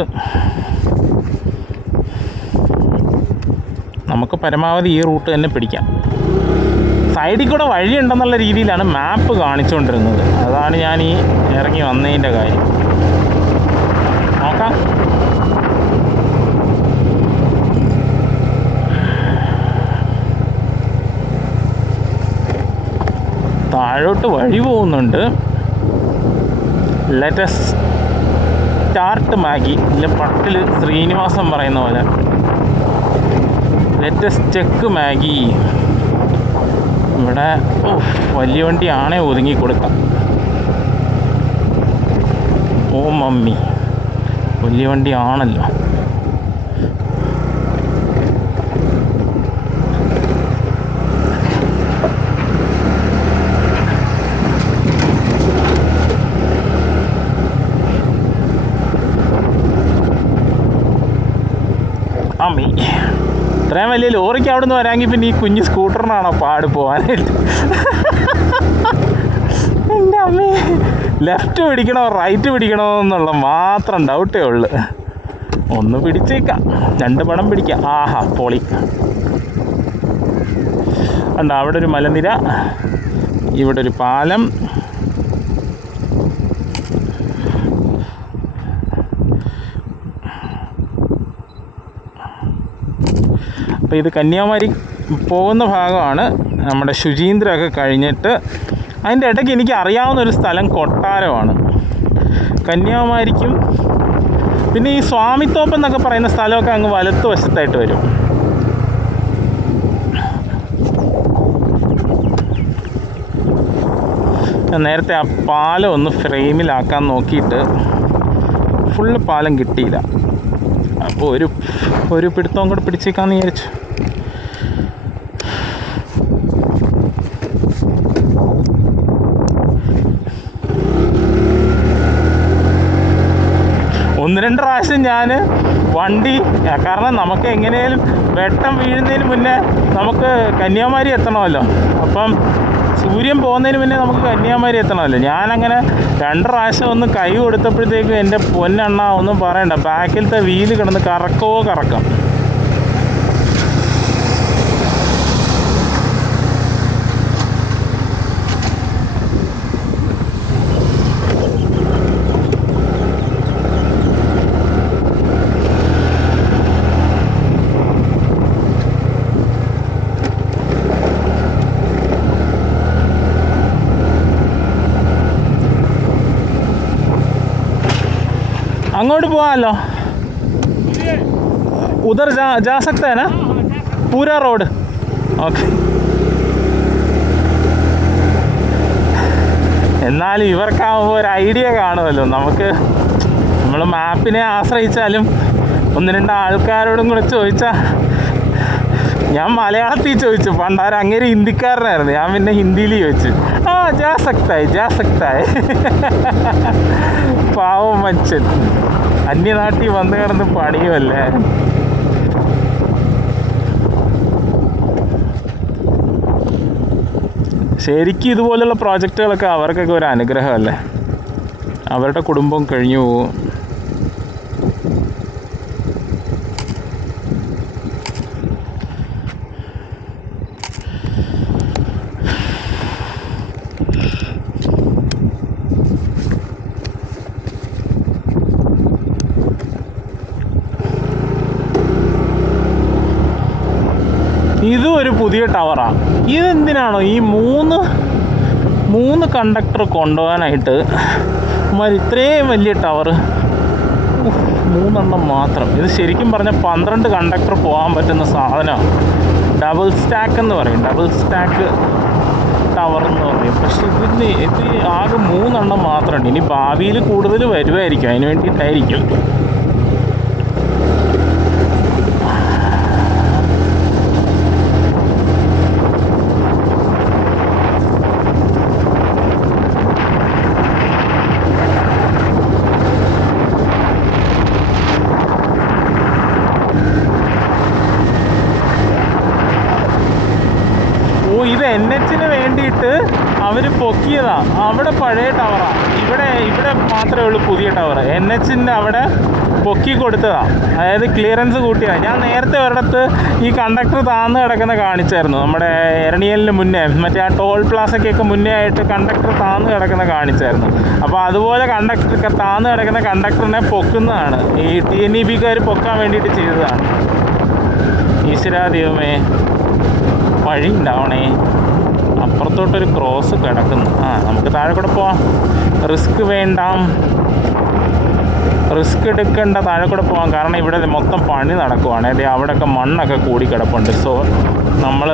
നമുക്ക് പരമാവധി ഈ റൂട്ട് തന്നെ പിടിക്കാം. സൈഡിൽ കൂടെ വഴിയുണ്ടെന്നുള്ള രീതിയിലാണ് മാപ്പ് കാണിച്ചുകൊണ്ടിരുന്നത്. അതാണ് ഞാൻ ഈ ഇറങ്ങി വന്നതിൻ്റെ കാര്യം. നോക്കാം. താഴോട്ട് വഴി പോകുന്നുണ്ട്. Let's start Maggi. ഇല്ല, പട്ടിൽ ശ്രീനിവാസൻ പറയുന്ന പോലെ ലെറ്റസ് ചെക്ക് മാഗി. ഇവിടെ വലിയ വണ്ടിയാണേ ഒതുങ്ങി കൊടുക്കാം. ഓ മമ്മി, വലിയ വണ്ടിയാണല്ലോ. അമ്മി, ഇത്രയും വലിയ ലോറിക്ക് അവിടെ നിന്ന് വരാമെങ്കിൽ പിന്നെ ഈ കുഞ്ഞ് സ്കൂട്ടറിനാണോ പാട് പോകാനായിട്ട്? എൻ്റെ അമ്മേ, ലെഫ്റ്റ് പിടിക്കണോ റൈറ്റ് പിടിക്കണോ എന്നുള്ള മാത്രം ഡൗട്ടേ ഉള്ളു. ഒന്ന് പിടിച്ചേക്കാം, 2 പടം പിടിക്കാം. ആഹാ, പൊളി. ഉണ്ട് അവിടെ ഒരു മലനിര, ഇവിടെ ഒരു പാലം. അപ്പോൾ ഇത് കന്യാകുമാരി പോകുന്ന ഭാഗമാണ്. നമ്മുടെ ശുചീന്ദ്രമൊക്കെ കഴിഞ്ഞിട്ട് അതിൻ്റെ ഇടയ്ക്ക് എനിക്ക് അറിയാവുന്നൊരു സ്ഥലം കൊട്ടാരമാണ്. കന്യാകുമാരിക്കും പിന്നെ ഈ സ്വാമിത്തോപ്പ് എന്നൊക്കെ പറയുന്ന സ്ഥലമൊക്കെ അങ്ങ് വലത്ത് വശത്തായിട്ട് വരും. നേരത്തെ ആ പാലം ഒന്ന് ഫ്രെയിമിലാക്കാൻ നോക്കിയിട്ട് ഫുള്ള് പാലം കിട്ടിയില്ല. അപ്പോൾ ഒരു പിടുത്തവും കൂടെ പിടിച്ചേക്കാമെന്ന് വിചാരിച്ചു. ഒന്ന് 2 പ്രാവശ്യം ഞാൻ വണ്ടി, കാരണം നമുക്ക് എങ്ങനെയാലും വെട്ടം വീഴുന്നതിന് മുന്നേ നമുക്ക് കന്യാകുമാരി എത്തണമല്ലോ. അപ്പം സൂര്യൻ പോകുന്നതിന് മുന്നേ നമുക്ക് കന്യാകുമാരി എത്തണമല്ലോ. ഞാനങ്ങനെ 2 പ്രാവശ്യം ഒന്ന് കൈ കൊടുത്തപ്പോഴത്തേക്കും എൻ്റെ പൊന്നെണ്ണ ഒന്നും പറയണ്ട, ബാക്കിലത്തെ വീല് കിടന്ന് കറക്കം. അങ്ങോട്ട് പോകാമല്ലോ. उधर जा सकता है ना पूरा रोड? ഓക്കെ. എന്നാലും ഇവർക്കാവുമ്പോൾ ഒരു ഐഡിയ കാണുമല്ലോ. നമ്മൾ മാപ്പിനെ ആശ്രയിച്ചാലും ഒന്ന് രണ്ട് ആൾക്കാരോടും കൂടെ ചോദിച്ചാൽ, ഞാൻ മലയാളത്തിൽ ചോദിച്ചു, പണ്ടാരം അങ്ങേര് ഹിന്ദിക്കാരനായിരുന്നു, ഞാൻ പിന്നെ ഹിന്ദിയിൽ ചോദിച്ചു. ജാ സക്തായ്. പാവം മനുഷ്യൻ അന്യനാട്ടിൽ വന്ന് കിടന്ന് പണിയുമല്ലേ. ശരിക്കും ഇതുപോലുള്ള പ്രോജക്റ്റുകളൊക്കെ അവർക്കൊക്കെ ഒരു അനുഗ്രഹമല്ലേ. അവരുടെ കുടുംബം കഴിഞ്ഞു പോകും. ഇതും ഒരു പുതിയ ടവറാണ്. ഇതെന്തിനാണോ ഈ മൂന്ന് കണ്ടക്ടർ കൊണ്ടുപോകാനായിട്ട് ഇത്രയും വലിയ ടവർ? 3 എണ്ണം മാത്രം. ഇത് ശരിക്കും പറഞ്ഞാൽ 12 കണ്ടക്ടർ പോകാൻ പറ്റുന്ന സാധനമാണ്. ഡബിൾ സ്റ്റാക്ക് എന്ന് പറയും, ഡബിൾ സ്റ്റാക്ക് ടവർ എന്ന് പറയും. പക്ഷെ ഇത് ആകെ 3 എണ്ണം മാത്രമുണ്ട്. ഇനി ഭാവിയിൽ കൂടുതൽ വരുമായിരിക്കും, അതിന് വേണ്ടിയിട്ടായിരിക്കും. ഇത് NH വേണ്ടിയിട്ട് അവർ പൊക്കിയതാ. അവിടെ പഴയ ടവറാണ്. ഇവിടെ മാത്രമേ ഉള്ളൂ പുതിയ ടവർ. NH അവിടെ പൊക്കി കൊടുത്തതാണ്, അതായത് ക്ലിയറൻസ് കൂട്ടിയതാണ്. ഞാൻ നേരത്തെ ഒരിടത്ത് ഈ കണ്ടക്ടർ താന്ന് കിടക്കുന്ന കാണിച്ചായിരുന്നു. നമ്മുടെ എരണിയലിന് മുന്നേ, മറ്റേ ആ ടോൾ പ്ലാസയ്ക്കൊക്കെ മുന്നേ ആയിട്ട് കണ്ടക്ടർ താന്ന് കിടക്കുന്ന കാണിച്ചായിരുന്നു. അപ്പോൾ അതുപോലെ താന്ന് കിടക്കുന്ന കണ്ടക്ടറിനെ പൊക്കുന്നതാണ് ഈ TNEBക്കാർ പൊക്കാൻ വേണ്ടിയിട്ട് ചെയ്തതാണ്. ഈശ്വരാ ദൈവമേ, വഴി ഉണ്ടാവണേ. അപ്പുറത്തോട്ടൊരു ക്രോസ് കിടക്കുന്നു. നമുക്ക് താഴെ കൂടെ പോവാം. റിസ്ക് എടുക്കേണ്ട, താഴെ കൂടെ പോകാം. കാരണം ഇവിടെ മൊത്തം പണി നടക്കുവാണ്. അവിടെയൊക്കെ മണ്ണൊക്കെ കൂടി കിടപ്പുണ്ട്. സോ നമ്മൾ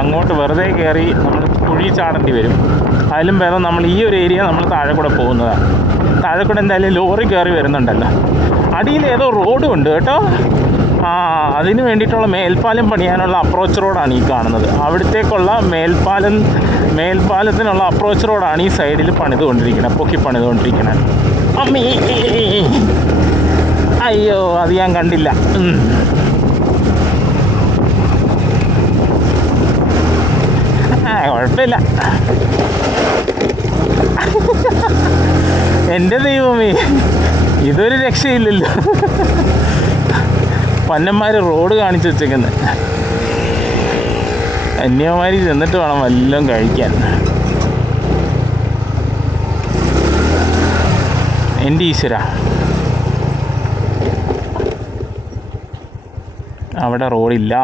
അങ്ങോട്ട് വെറുതെ കയറി നമ്മൾ കുഴി ചാടേണ്ടി വരും. അതിലും ഭേദം നമ്മൾ ഈ ഒരു ഏരിയ നമ്മൾ താഴെ കൂടെ പോകുന്നതാണ്. താഴെ കൂടെ എന്തായാലും ലോറി കയറി വരുന്നുണ്ടല്ലോ. അടിയിൽ ഏതോ റോഡും ഉണ്ട് കേട്ടോ. അതിന് വേണ്ടിയിട്ടുള്ള മേൽപ്പാലം പണിയാനുള്ള അപ്രോച്ച് റോഡാണ് ഈ കാണുന്നത്. അവിടത്തേക്കുള്ള മേൽപ്പാലത്തിനുള്ള അപ്രോച്ച് റോഡാണ് ഈ സൈഡിൽ പൊക്കി പണിതുകൊണ്ടിരിക്കുന്നത്. അമ്മീ, അയ്യോ, അത് ഞാൻ കണ്ടില്ല. കുഴപ്പമില്ല. എൻ്റെ ദൈവമേ, ഇതൊരു രക്ഷയില്ലല്ലോ. പന്നന്മാർ റോഡ് കാണിച്ചു വെച്ചേക്കുന്നത്. കന്യാകുമാരി ചെന്നിട്ട് വേണം വല്ലതും കഴിക്കാൻ. എൻ്റെ ഈശ്വര, അവിടെ റോഡില്ല.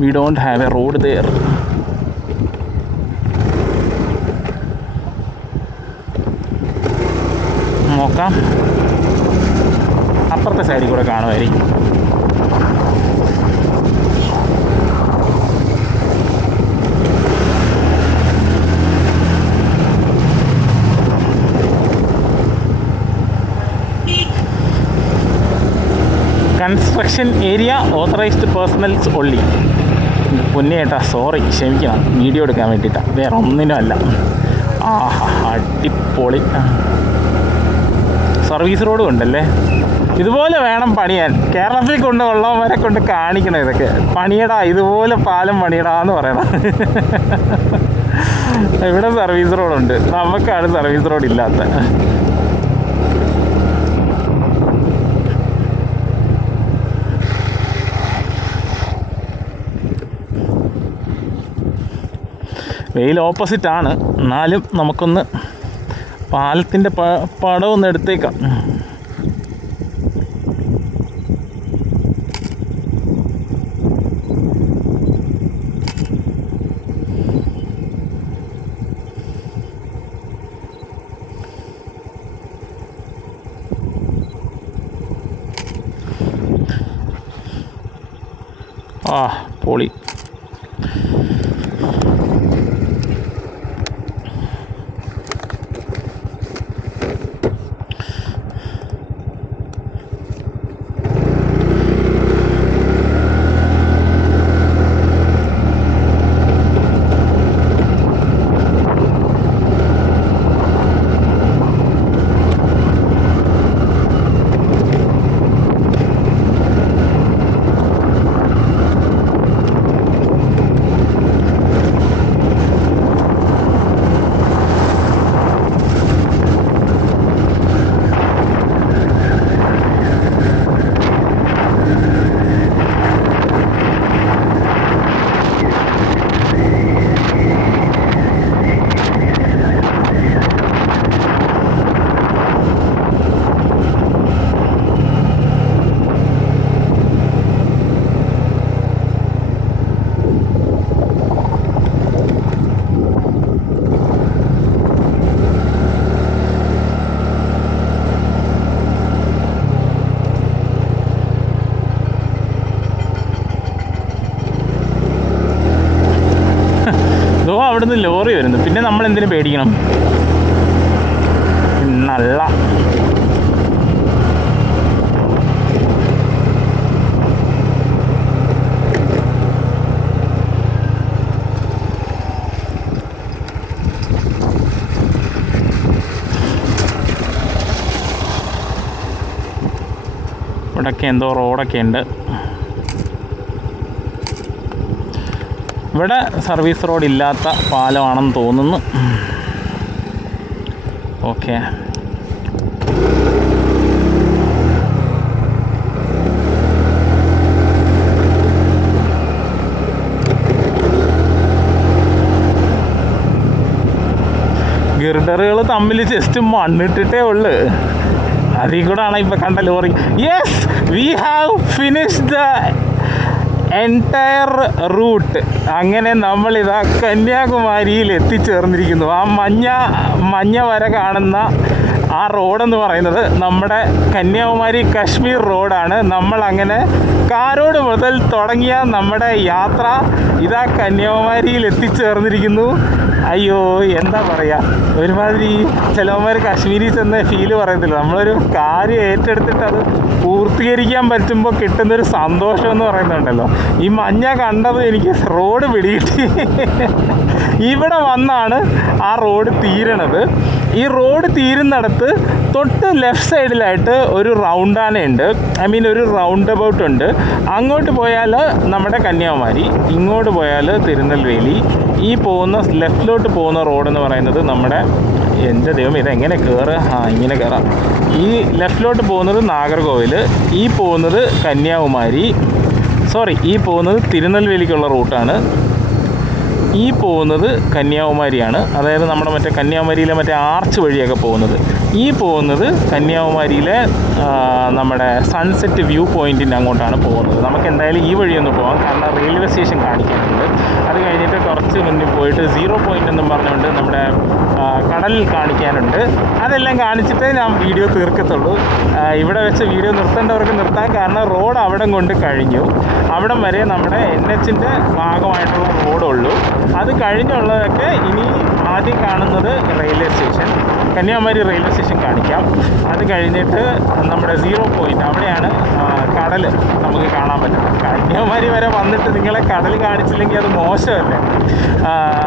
We don't have a road there. നോക്കാം, അപ്പുറത്തെ സൈഡിൽ കൂടെ കാണുമായിരിക്കും. Construction area authorised personnels only. പൊന്നേട്ടാ, സോറി, ക്ഷമിക്കണം, വീഡിയോ എടുക്കാൻ വേണ്ടിയിട്ടാണ്, വേറെ ഒന്നിനും അല്ല. അടിപൊളി സർവീസ് റോഡും ഉണ്ടല്ലേ. ഇതുപോലെ വേണം പണിയാൻ. കേരളത്തിൽ കൊണ്ടുള്ളവരെ കൊണ്ട് കാണിക്കണം ഇതൊക്കെ. പണിയടാ, ഇതുപോലെ പാലം പണിയടാ എന്ന് പറയണം. ഇവിടെ സർവീസ് റോഡുണ്ട്, നമുക്കാണ് സർവീസ് റോഡ് ഇല്ലാത്ത. വെയിൽ ഓപ്പോസിറ്റാണ്, എന്നാലും നമുക്കൊന്ന് പാലത്തിൻ്റെ പടമൊന്ന് എടുത്തേക്കാം. ആ പൊളി. അവിടുന്ന് ലോറി വരുന്നു. പിന്നെ നമ്മൾ എന്തിനു പേടിക്കണം? നല്ല ഇവിടെയൊക്കെ എന്തോ റോഡൊക്കെ ഉണ്ട്. ഇവിടെ സർവീസ് റോഡ് ഇല്ലാത്ത പാലമാണെന്ന് തോന്നുന്നു. ഓക്കെ, ഗിർഡറുകൾ തമ്മിൽ ജസ്റ്റ് മണ്ണിട്ടിട്ടേ ഉള്ളു. അതിൽ കൂടാണ് ഇപ്പം കണ്ട lorry. Yes, we have finished the entire route. അങ്ങനെ നമ്മളിതാ കന്യാകുമാരിയിൽ എത്തിച്ചേർന്നിരിക്കുന്നു. ആ മഞ്ഞ വര കാണുന്ന ആ റോഡെന്ന് പറയുന്നത് നമ്മുടെ കന്യാകുമാരി കശ്മീർ റോഡാണ്. നമ്മളങ്ങനെ കാരോട് മുതൽ തുടങ്ങിയ നമ്മുടെ യാത്ര ഇതാ കന്യാകുമാരിയിൽ എത്തിച്ചേർന്നിരിക്കുന്നു. അയ്യോ, എന്താ പറയുക, ഒരുമാതിരി ചിലവന്മാർ കാശ്മീരിൽ ചെന്ന് ഫീല് പറയത്തില്ല. നമ്മളൊരു കാര്യം ഏറ്റെടുത്തിട്ട് അത് പൂർത്തീകരിക്കാൻ പറ്റുമ്പോൾ കിട്ടുന്നൊരു സന്തോഷം എന്ന് പറയുന്നുണ്ടല്ലോ. ഈ മഞ്ഞ കണ്ടത് എനിക്ക് റോഡ് പിടികിട്ടി. ഇവിടെ വന്നാണ് ആ റോഡ് തീരണത്. ഈ റോഡ് തീരുന്നിടത്ത് തൊട്ട് ലെഫ്റ്റ് സൈഡിലായിട്ട് ഒരു റൗണ്ടാനയുണ്ട്. ഒരു റൗണ്ട് അബൌട്ട് ഉണ്ട്. അങ്ങോട്ട് പോയാൽ നമ്മുടെ കന്യാകുമാരി, ഇങ്ങോട്ട് പോയാൽ തിരുനെൽവേലി. ഈ പോകുന്ന ലെഫ്റ്റിലോട്ട് പോകുന്ന റോഡെന്ന് പറയുന്നത് നമ്മുടെ, എൻ്റെ ദൈവം ഇതെങ്ങനെ കയറുക? ഇങ്ങനെ കയറാം. ഈ ലെഫ്റ്റിലോട്ട് പോകുന്നത് നാഗർകോവിൽ, ഈ പോകുന്നത് കന്യാകുമാരി, ഈ പോകുന്നത് തിരുനെൽവേലിക്കുള്ള റൂട്ടാണ്. ഈ പോകുന്നത് കന്യാകുമാരിയാണ്, അതായത് നമ്മുടെ മറ്റേ കന്യാകുമാരിയിലെ മറ്റേ ആർച്ച് വഴിയൊക്കെ പോകുന്നത്. ഈ പോകുന്നത് കന്യാകുമാരിയിലെ നമ്മുടെ സൺസെറ്റ് വ്യൂ പോയിൻറ്റിൻ്റെ അങ്ങോട്ടാണ് പോകുന്നത്. നമുക്ക് എന്തായാലും ഈ വഴിയൊന്ന് പോകാം, കാരണം റെയിൽവേ സ്റ്റേഷൻ കാണിക്കാനുണ്ട്. അത് കഴിഞ്ഞിട്ട് കുറച്ച് മുന്നിൽ പോയിട്ട് 0 പോയിൻ്റ് എന്നും പറഞ്ഞുകൊണ്ട് നമ്മുടെ കടൽ കാണിക്കാനുണ്ട്. അതെല്ലാം കാണിച്ചിട്ടേ ഞാൻ വീഡിയോ തീർക്കത്തുള്ളൂ. ഇവിടെ വെച്ച് വീഡിയോ നിർത്തേണ്ടവർക്ക് നിർത്താം, കാരണം റോഡ് അവിടം കൊണ്ട് കഴിഞ്ഞു. അവിടം വരെ നമ്മുടെ NHൻ്റെ ഭാഗമായിട്ടുള്ള റോഡുള്ളൂ. അത് കഴിഞ്ഞുള്ളതൊക്കെ ഇനി ആദ്യം കാണുന്നത് railway station, Kanyakumari railway station കാണിക്കാം. അത് കഴിഞ്ഞിട്ട് നമ്മുടെ 0 പോയിൻ്റ്, അവിടെയാണ് കടൽ നമുക്ക് കാണാൻ പറ്റുന്നത്. കന്യാകുമാരി വരെ വന്നിട്ട് നിങ്ങളെ കടൽ കാണിച്ചില്ലെങ്കിൽ അത് മോശമല്ലേ.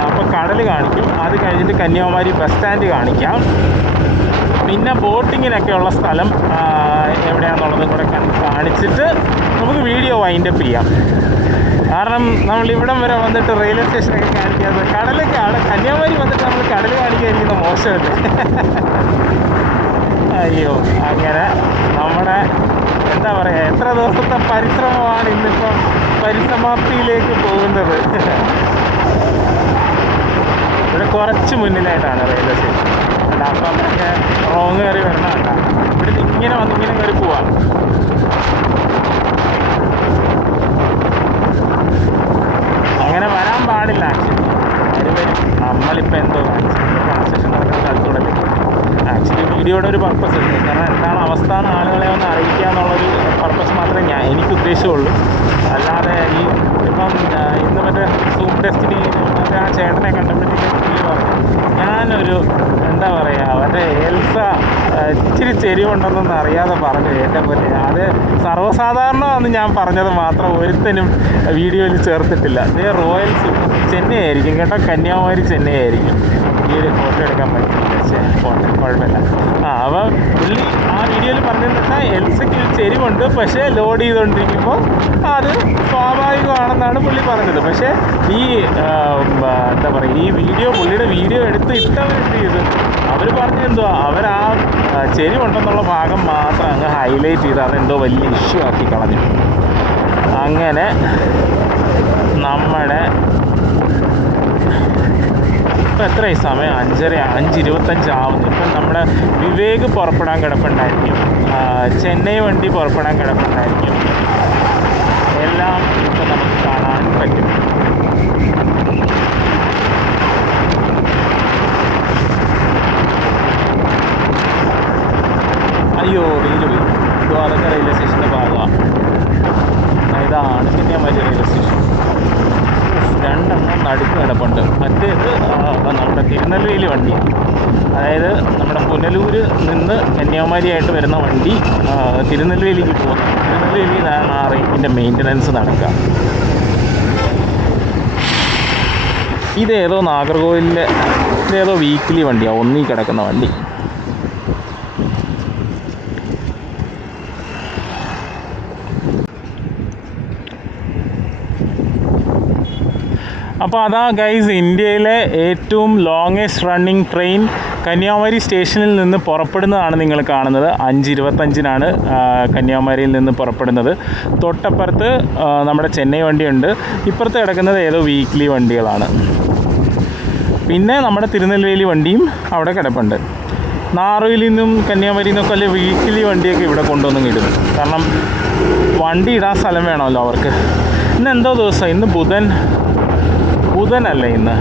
അപ്പോൾ കടൽ കാണിക്കും. അത് കഴിഞ്ഞിട്ട് കന്യാകുമാരി ബസ് സ്റ്റാൻഡ് കാണിക്കാം. പിന്നെ ബോട്ടിങ്ങിനൊക്കെയുള്ള സ്ഥലം എവിടെയാണെന്നുള്ളതും കൂടെ കാണിച്ചിട്ട് നമുക്ക് വീഡിയോ വൈൻഡപ്പ് ചെയ്യാം. കാരണം നമ്മൾ ഇവിടം വരെ വന്നിട്ട് റെയിൽവേ സ്റ്റേഷനൊക്കെ കാണിക്കാതെ കടലൊക്കെയാണ്. കന്യാകുമാരി വന്നിട്ട് നമ്മൾ കടൽ കാണിക്കാതിരിക്കുന്ന മോശമല്ലേ. അയ്യോ, അങ്ങനെ നമ്മുടെ എന്താ പറയുക, എത്ര ദിവസത്തെ പരിശ്രമമാണ് ഇന്നിപ്പം പരിസമാപ്തിയിലേക്ക് പോകുന്നത്. ഇവിടെ കുറച്ച് മുന്നിലായിട്ടാണ് റെയിൽവേ സ്റ്റേഷൻ. അപ്പം നമ്മളൊക്കെ റോങ് കയറി വരണമല്ല, ഇവിടുന്ന് ഇങ്ങനെ വന്നിങ്ങനെ കയറി പോവാം. അങ്ങനെ വരാൻ പാടില്ല. ആക്ച്വലി നമ്മളിപ്പോൾ എന്തോ കൺസ്ട്രക്ഷൻ നടക്കുന്ന സ്ഥലത്തൂടെ ആക്ച്വലി വീഡിയോയുടെ ഒരു പർപ്പസ് ഉണ്ട്. കാരണം എന്താണ് അവസ്ഥ എന്ന് ആളുകളെ ഒന്ന് അറിയിക്കുക എന്നുള്ളൊരു പർപ്പസ് മാത്രമേ എനിക്ക് ഉദ്ദേശമുള്ളൂ. അല്ലാതെ ഇപ്പം ഇന്ന് മറ്റേ സൂം ടെസ്റ്റിന് മറ്റേ ആ ചേട്ടനെ കണ്ടപ്പോഴത്തേക്കും പുള്ളി പറഞ്ഞു, ഞാനൊരു എന്താ പറയുക മറ്റേ എൽസ ഇച്ചിരി ചെരിവുണ്ടെന്നൊന്നും അറിയാതെ പറഞ്ഞു എൻ്റെ പോലെ. അത് സർവ്വസാധാരണമാണെന്ന് ഞാൻ പറഞ്ഞത് മാത്രം ഒരുത്തനും വീഡിയോയിൽ ചേർത്തിട്ടില്ല. ഇത് റോയൽ ചെന്നൈ ആയിരിക്കും കേട്ടോ, കന്യാകുമാരി ചെന്നൈ ആയിരിക്കും. ഈ ഒരു ഫോട്ടോ എടുക്കാൻ പറ്റില്ല, കുഴപ്പമില്ല. അപ്പോൾ പുള്ളി ആ വീഡിയോയിൽ പറഞ്ഞതെന്ന് വെച്ചാൽ എൽസയ്ക്ക് ഒരു ചെരിവുണ്ട്, പക്ഷേ ലോഡ് ചെയ്തുകൊണ്ടിരിക്കുമ്പോൾ അത് സ്വാഭാവികമാണെന്നാണ് പുള്ളി പറഞ്ഞത്. പക്ഷേ ഈ എന്താ പറയുക, ഈ പുള്ളിയുടെ വീഡിയോ എടുത്ത് ഇട്ടവരെന്ത് ചെയ്തു, അവർ പറഞ്ഞെന്തുവാ, അവർ ആ ചെരിവുണ്ടെന്നുള്ള ഭാഗം മാത്രം അങ്ങ് ഹൈലൈറ്റ് ചെയ്ത് അതെന്തോ വലിയ ഇഷ്യൂ ആക്കി കളഞ്ഞു. അങ്ങനെ നമ്മുടെ ഇപ്പം എത്രയായി സമയം? 5:25 ആവുന്നു. ഇപ്പം നമ്മുടെ വിവേക് പുറപ്പെടാൻ കിടപ്പുണ്ടായിരിക്കും, ചെന്നൈ വണ്ടി പുറപ്പെടാൻ കിടപ്പുണ്ടായിരിക്കും. എല്ലാം ഇപ്പം നമുക്ക് കാണാൻ പറ്റും. അയ്യോ വെയിൽ പോയി. അതൊക്കെ റെയിൽവേ സ്റ്റേഷൻ്റെ ഭാഗമാണ്. ഇതാണ് കന്യാകുമാരി റെയിൽവേ സ്റ്റേഷൻ. രണ്ടെണ്ണം നടുക്ക് കിടപ്പുണ്ട്. മറ്റേത് നമ്മുടെ തിരുനെൽവേലി വണ്ടിയാണ്. അതായത് നമ്മുടെ പുനലൂർ നിന്ന് കന്യാകുമാരിയായിട്ട് വരുന്ന വണ്ടി തിരുനെൽവേലിക്ക് പോകുന്നു. തിരുനെൽവേലിയിലാണ് ആ റെയിലിൻ്റെ മെയിൻ്റനൻസ് നടക്കുക. ഇതേതോ നാഗർകോവിലിലെ ഇതേതോ വീക്കിലി വണ്ടിയാണ്, ഒന്നീ കിടക്കുന്ന വണ്ടി. അപ്പോൾ അതാ ഗൈസ്, ഇന്ത്യയിലെ ഏറ്റവും ലോങ്ങസ്റ്റ് റണ്ണിങ് ട്രെയിൻ കന്യാകുമാരി സ്റ്റേഷനിൽ നിന്ന് പുറപ്പെടുന്നതാണ് നിങ്ങൾ കാണുന്നത്. 5:25-നാണ് കന്യാകുമാരിയിൽ നിന്ന് പുറപ്പെടുന്നത്. തൊട്ടപ്പുറത്ത് നമ്മുടെ ചെന്നൈ വണ്ടിയുണ്ട്, ഇപ്പുറത്ത് കിടക്കുന്നത് ഏതോ വീക്ക്ലി വണ്ടികളാണ്. പിന്നെ നമ്മുടെ തിരുനെൽവേലി വണ്ടിയും അവിടെ കിടപ്പുണ്ട്. നാറുവിൽ നിന്നും കന്യാകുമാരിയിൽ നിന്നൊക്കെ അല്ലെ വീക്ക്ലി വണ്ടിയൊക്കെ ഇവിടെ കൊണ്ടുവന്നും ഇടുന്നു. കാരണം വണ്ടി ഇടാൻ സ്ഥലം വേണമല്ലോ അവർക്ക്. ഇന്ന് എന്തോ ദിവസം? ഇന്ന് ബുധനല്ലേ ഇന്ന്?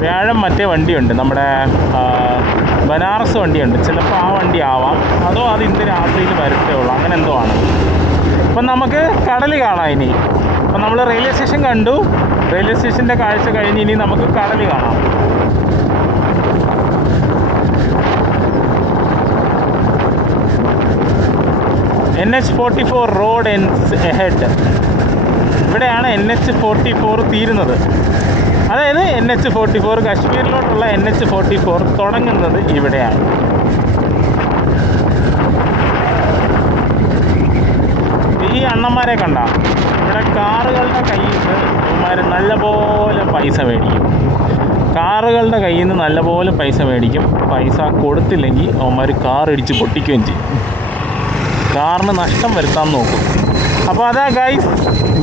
വ്യാഴം മറ്റേ വണ്ടിയുണ്ട്, നമ്മുടെ ബനാറസ് വണ്ടിയുണ്ട്. ചിലപ്പോൾ ആ വണ്ടി ആവാം, അതോ അത് ഇന്ന് രാത്രിയിൽ വരത്തേ ഉള്ളൂ, അങ്ങനെ എന്തോ ആണ്. അപ്പം നമുക്ക് കടൽ കാണാം ഇനി. അപ്പം നമ്മൾ റെയിൽവേ സ്റ്റേഷൻ കണ്ടു. റെയിൽവേ സ്റ്റേഷൻ്റെ കാഴ്ച കഴിഞ്ഞ് ഇനി നമുക്ക് കടൽ കാണാം. NH44 road ends ahead. ഇവിടെയാണ് NH44 തീരുന്നത്. അതായത് NH44 കാശ്മീരിലോട്ടുള്ള NH44 തുടങ്ങുന്നത് ഇവിടെയാണ്. ഈ അണ്ണന്മാരെ കണ്ട, ഇവിടെ കാറുകളുടെ കയ്യിൽ നിന്ന് ഇവന്മാർ നല്ലപോലെ പൈസ മേടിക്കും. കാറുകളുടെ കയ്യിൽ നിന്ന് നല്ലപോലെ പൈസ മേടിക്കും. പൈസ കൊടുത്തില്ലെങ്കിൽ അവന്മാർ കാർ ഇടിച്ച് പൊട്ടിക്കുകയും ചെയ്യും. കാറിന് നഷ്ടം വരുത്താൻ നോക്കും. അപ്പോൾ അതാ ഗൈസ്,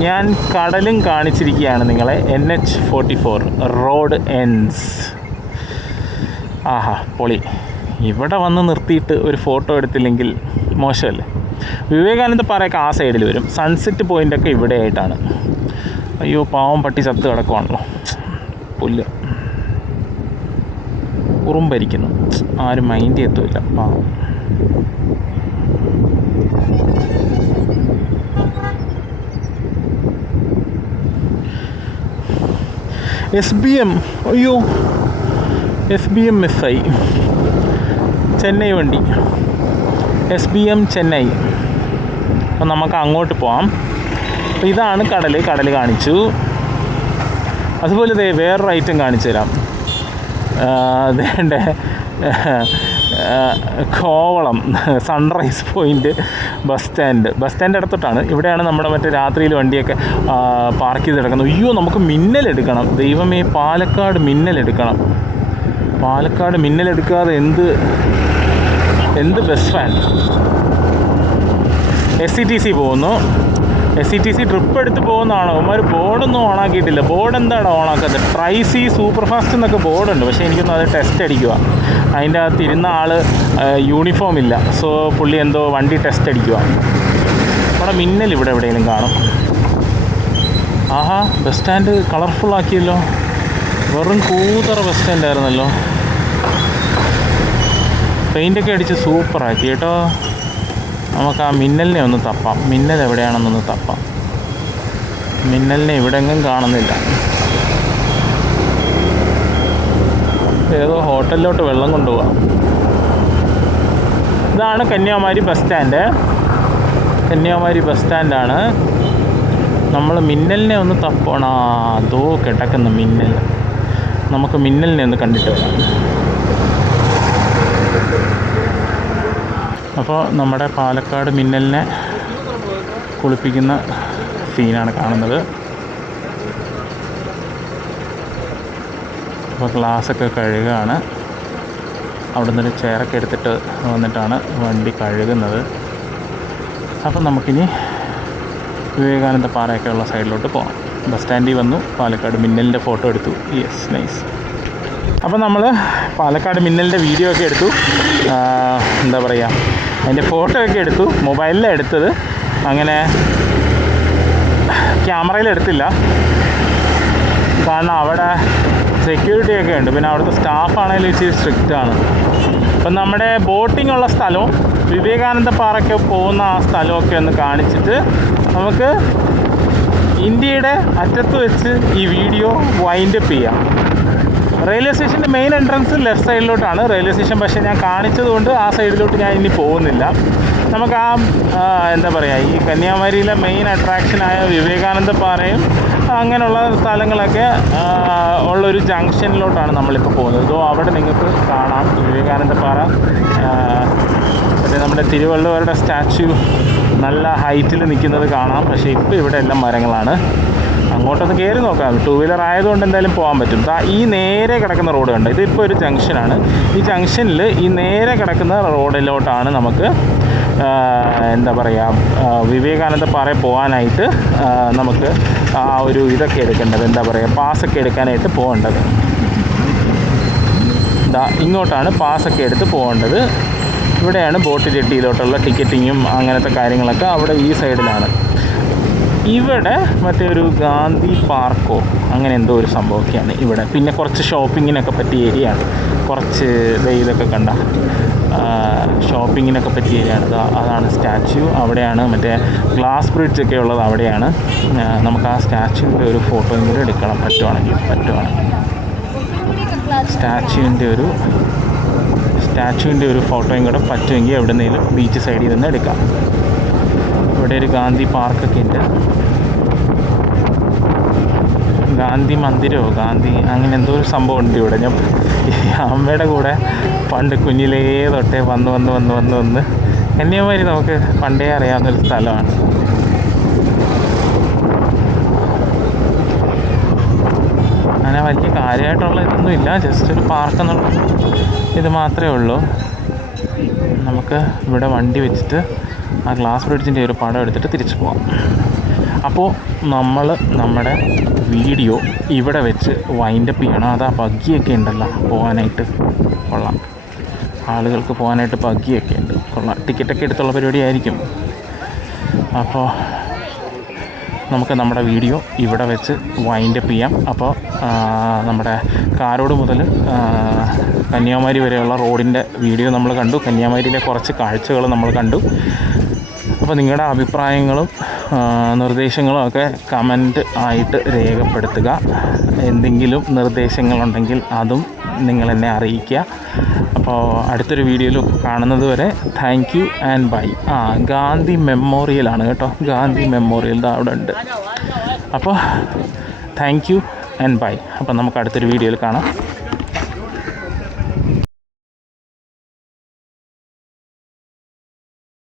ഞാൻ കടലും കാണിച്ചിരിക്കുകയാണ് നിങ്ങളെ. NH44 road ends. ആഹാ പൊളി. ഇവിടെ വന്ന് നിർത്തിയിട്ട് ഒരു ഫോട്ടോ എടുത്തില്ലെങ്കിൽ മോശമല്ലേ? വിവേകാനന്ദ പാറയൊക്കെ ആ സൈഡിൽ വരും. സൺസെറ്റ് പോയിൻ്റൊക്കെ ഇവിടെ ആയിട്ടാണ്. അയ്യോ പാവം പട്ടി ചത്ത് കിടക്കുവാണല്ലോ, പുല്ല് ഉറുമ്പരിക്കുന്നു. ആരും മൈൻഡ് ചെയ്യത്തുമില്ല, പാവം. SBM, അയ്യോ SBM മിസ്സായി. ചെന്നൈ വണ്ടി, SBM ചെന്നൈ. അപ്പം നമുക്ക് അങ്ങോട്ട് പോവാം. അപ്പോൾ ഇതാണ് കടൽ കാണിച്ചു. അതുപോലെ വേറൊരു ഐറ്റം കാണിച്ചു തരാം. അതേണ്ട Kovalam sunrise point bus stand അടുത്തോട്ടാണ്. ഇവിടെയാണ് നമ്മുടെ മറ്റേ രാത്രിയിൽ വണ്ടിയൊക്കെ പാർക്ക് ചെയ്ത് കിടക്കുന്നത്. അയ്യോ നമുക്ക് മിന്നലെടുക്കണം, ദൈവമേ, പാലക്കാട് മിന്നലെടുക്കാതെ എന്ത് ബസ് ഫാൻ. SCTC പോകുന്നു. SCTC ട്രിപ്പ് എടുത്ത് പോകുന്നതാണോ? അവന്മാർ ബോർഡൊന്നും ഓണാക്കിയിട്ടില്ല. ബോർഡ് എന്താണ് ഓണാക്കാത്തത്? ട്രൈസി സൂപ്പർ ഫാസ്റ്റ് എന്നൊക്കെ ബോർഡുണ്ട്, പക്ഷേ എനിക്കൊന്നും അത് ടെസ്റ്റ് അടിക്കുക. അതിൻ്റെ അകത്ത് ഇരുന്ന ആൾ യൂണിഫോം ഇല്ല, സോ പുള്ളി എന്തോ വണ്ടി ടെസ്റ്റ് അടിക്കുക. നമ്മുടെ മിന്നൽ ഇവിടെ എവിടെയെങ്കിലും കാണും. ആഹാ, ബസ് സ്റ്റാൻഡ് കളർഫുള്ളാക്കിയല്ലോ. വെറും കൂതറ ബസ് സ്റ്റാൻഡായിരുന്നല്ലോ. പെയിൻ്റൊക്കെ അടിച്ച് സൂപ്പറാക്കി കേട്ടോ. നമുക്ക് ആ മിന്നലിനെ ഒന്ന് തപ്പാം. മിന്നൽ എവിടെയാണെന്നൊന്ന് തപ്പാം. മിന്നലിനെ ഇവിടെ എങ്ങും കാണുന്നില്ല. ഏതോ ഹോട്ടലിലോട്ട് വെള്ളം കൊണ്ടുപോകാം. ഇതാണ് Kanyakumari bus stand. Kanyakumari bus സ്റ്റാൻഡാണ്. നമ്മൾ മിന്നലിനെ ഒന്ന് തപ്പണം. അതോ കിടക്കുന്ന മിന്നൽ. നമുക്ക് മിന്നലിനെ ഒന്ന് കണ്ടിട്ട് വരാം. അപ്പോൾ നമ്മുടെ പാലക്കാട് മിന്നലിനെ കുളിപ്പിക്കുന്ന സീനാണ് കാണുന്നത്. അപ്പോൾ ഗ്ലാസ്സൊക്കെ കഴുകുകയാണ്. അവിടെ നിന്നൊരു ചെയറൊക്കെ എടുത്തിട്ട് വന്നിട്ടാണ് വണ്ടി കഴുകുന്നത്. അപ്പം നമുക്കിനി വിവേകാനന്ദ പാറയൊക്കെ ഉള്ള സൈഡിലോട്ട് പോകാം. ബസ് സ്റ്റാൻഡിൽ വന്നു, പാലക്കാട് മിന്നലിൻ്റെ ഫോട്ടോ എടുത്തു. Yes, nice. അപ്പോൾ നമ്മൾ പാലക്കാട് മിന്നലിൻ്റെ വീഡിയോ ഒക്കെ എടുത്തു. എന്താ പറയുക, അതിൻ്റെ ഫോട്ടോ ഒക്കെ എടുത്തു. മൊബൈലിലാണ് എടുത്തത്. അങ്ങനെ ക്യാമറയിലെടുത്തില്ല. കാരണം അവിടെ സെക്യൂരിറ്റി ഒക്കെ ഉണ്ട്. പിന്നെ അവിടുത്തെ സ്റ്റാഫാണെങ്കിലും ഇച്ചിരി സ്ട്രിക്റ്റാണ്. അപ്പം നമ്മുടെ ബോട്ടിംഗ് ഉള്ള സ്ഥലവും വിവേകാനന്ദ പാറയ്ക്ക് പോകുന്ന ആ സ്ഥലമൊക്കെ ഒന്ന് കാണിച്ചിട്ട് നമുക്ക് ഇന്ത്യയുടെ അറ്റത്ത് വെച്ച് ഈ വീഡിയോ വൈൻഡപ്പ് ചെയ്യാം. റെയിൽവേ സ്റ്റേഷൻ്റെ മെയിൻ എൻട്രൻസ് ലെഫ്റ്റ് സൈഡിലോട്ടാണ് റെയിൽവേ സ്റ്റേഷൻ. പക്ഷേ ഞാൻ കാണിച്ചതുകൊണ്ട് ആ സൈഡിലോട്ട് ഞാൻ ഇനി പോകുന്നില്ല. നമുക്ക് എന്താ പറയുക, ഈ കന്യാകുമാരിയിലെ മെയിൻ അട്രാക്ഷനായ വിവേകാനന്ദ പാറയും അങ്ങനെയുള്ള സ്ഥലങ്ങളൊക്കെ ഉള്ളൊരു ജംഗ്ഷനിലോട്ടാണ് നമ്മളിപ്പോൾ പോകുന്നത്. സോ അവിടെ നിങ്ങൾക്ക് കാണാം വിവേകാനന്ദ പാറ. മറ്റേ നമ്മുടെ തിരുവള്ളുവരുടെ സ്റ്റാച്യു നല്ല ഹൈറ്റിൽ നിൽക്കുന്നത് കാണാം. പക്ഷേ ഇപ്പോൾ ഇവിടെ എല്ലാം മരങ്ങളാണ്. അങ്ങോട്ടൊന്ന് കയറി നോക്കാം. ടൂ വീലർ ആയതുകൊണ്ട് എന്തായാലും പോകാൻ പറ്റും. ഈ നേരെ കിടക്കുന്ന റോഡ് കണ്ടോ, ഇതിപ്പോൾ ഒരു ജംഗ്ഷനാണ്. ഈ ജംഗ്ഷനിൽ ഈ നേരെ കിടക്കുന്ന റോഡിലോട്ടാണ് നമുക്ക് എന്താ പറയുക, വിവേകാനന്ദ പാറയിൽ പോകാനായിട്ട് നമുക്ക് ആ ഒരു ഇതൊക്കെ എടുക്കേണ്ടത്, എന്താ പറയുക, പാസ്സൊക്കെ എടുക്കാനായിട്ട് പോകേണ്ടത്. ഇങ്ങോട്ടാണ് പാസ്സൊക്കെ എടുത്ത് പോകേണ്ടത്. ഇവിടെയാണ് ബോട്ട് ജെട്ടിയിലോട്ടുള്ള ടിക്കറ്റിങ്ങും അങ്ങനത്തെ കാര്യങ്ങളൊക്കെ അവിടെ ഈ സൈഡിലാണ്. ഇവിടെ മറ്റേ ഒരു ഗാന്ധി പാർക്കോ അങ്ങനെ എന്തോ ഒരു സംഭവമൊക്കെയാണ് ഇവിടെ. പിന്നെ കുറച്ച് ഷോപ്പിങ്ങിനൊക്കെ പറ്റിയ ഏരിയയാണ്. കുറച്ച് ഇതൊക്കെ കണ്ട ഷോപ്പിങ്ങിനൊക്കെ പറ്റിയ ഏരിയയാണ്. അതാണ് സ്റ്റാച്യു. അവിടെയാണ് മറ്റേ ഗ്ലാസ് ബ്രിഡ്ജൊക്കെ ഉള്ളത് അവിടെയാണ്. നമുക്ക് ആ സ്റ്റാച്യുവിൻ്റെ ഒരു ഫോട്ടോയും കൂടി എടുക്കണം പറ്റുവാണെങ്കിൽ. സ്റ്റാച്യുവിൻ്റെ ഒരു ഫോട്ടോയും കൂടെ പറ്റുമെങ്കിൽ എവിടെയെങ്കിലും ബീച്ച് സൈഡിൽ നിന്ന് എടുക്കാം. ഇവിടെ ഒരു ഗാന്ധി പാർക്കൊക്കെ ഉണ്ട്. ഗാന്ധി മന്ദിരമോ അങ്ങനെ എന്തോ ഒരു സംഭവം ഉണ്ട് ഇവിടെ. ഞാൻ അമ്മയുടെ കൂടെ പണ്ട് കുഞ്ഞിലേ തൊട്ടേ വന്ന് കന്യാകുമാരി നമുക്ക് പണ്ടേ അറിയാവുന്നൊരു സ്ഥലമാണ്. അങ്ങനെ വലിയ കാര്യമായിട്ടുള്ള ഇതൊന്നുമില്ല. ജസ്റ്റ് ഒരു പാർക്ക് എന്നുള്ള ഇത് മാത്രമേ ഉള്ളൂ. നമുക്ക് ഇവിടെ വണ്ടി വെച്ചിട്ട് ആ ഗ്ലാസ് ബ്രിഡ്ജിൻ്റെ ഒരു പടം എടുത്തിട്ട് തിരിച്ചു പോകാം. അപ്പോൾ നമ്മൾ നമ്മുടെ വീഡിയോ ഇവിടെ വെച്ച് വൈൻഡപ്പ് ചെയ്യണം. അതാ ബഗ്ഗിയൊക്കെ ഉണ്ടല്ലോ പോകാനായിട്ട്, കൊള്ളാം. ആളുകൾക്ക് പോകാനായിട്ട് ബഗ്ഗിയൊക്കെ ഉണ്ട്, കൊള്ളാം. ടിക്കറ്റൊക്കെ എടുത്തുള്ള പരിപാടിയായിരിക്കും. അപ്പോൾ നമുക്ക് നമ്മുടെ വീഡിയോ ഇവിടെ വെച്ച് വൈൻഡപ്പ് ചെയ്യാം. അപ്പോൾ നമ്മുടെ കാരോട് മുതൽ കന്യാകുമാരി വരെയുള്ള റോഡിൻ്റെ വീഡിയോ നമ്മൾ കണ്ടു. കന്യാകുമാരിയിലെ കുറച്ച് കാഴ്ചകൾ നമ്മൾ കണ്ടു. അപ്പോൾ നിങ്ങളുടെ അഭിപ്രായങ്ങളും നിർദ്ദേശങ്ങളും ഒക്കെ കമൻറ്റ് ആയിട്ട് രേഖപ്പെടുത്തുക. എന്തെങ്കിലും നിർദ്ദേശങ്ങളുണ്ടെങ്കിൽ അതും നിങ്ങളെന്നെ അറിയിക്കുക. അപ്പോൾ അടുത്തൊരു വീഡിയോയിൽ കാണുന്നത് വരെ thank you and bye. Gandhi മെമ്മോറിയലാണ് കേട്ടോ, ഗാന്ധി മെമ്മോറിയൽ അവിടെ ഉണ്ട്. അപ്പോൾ താങ്ക് യു ആൻഡ് ബൈ. അപ്പോൾ നമുക്ക് അടുത്തൊരു വീഡിയോയിൽ കാണാം.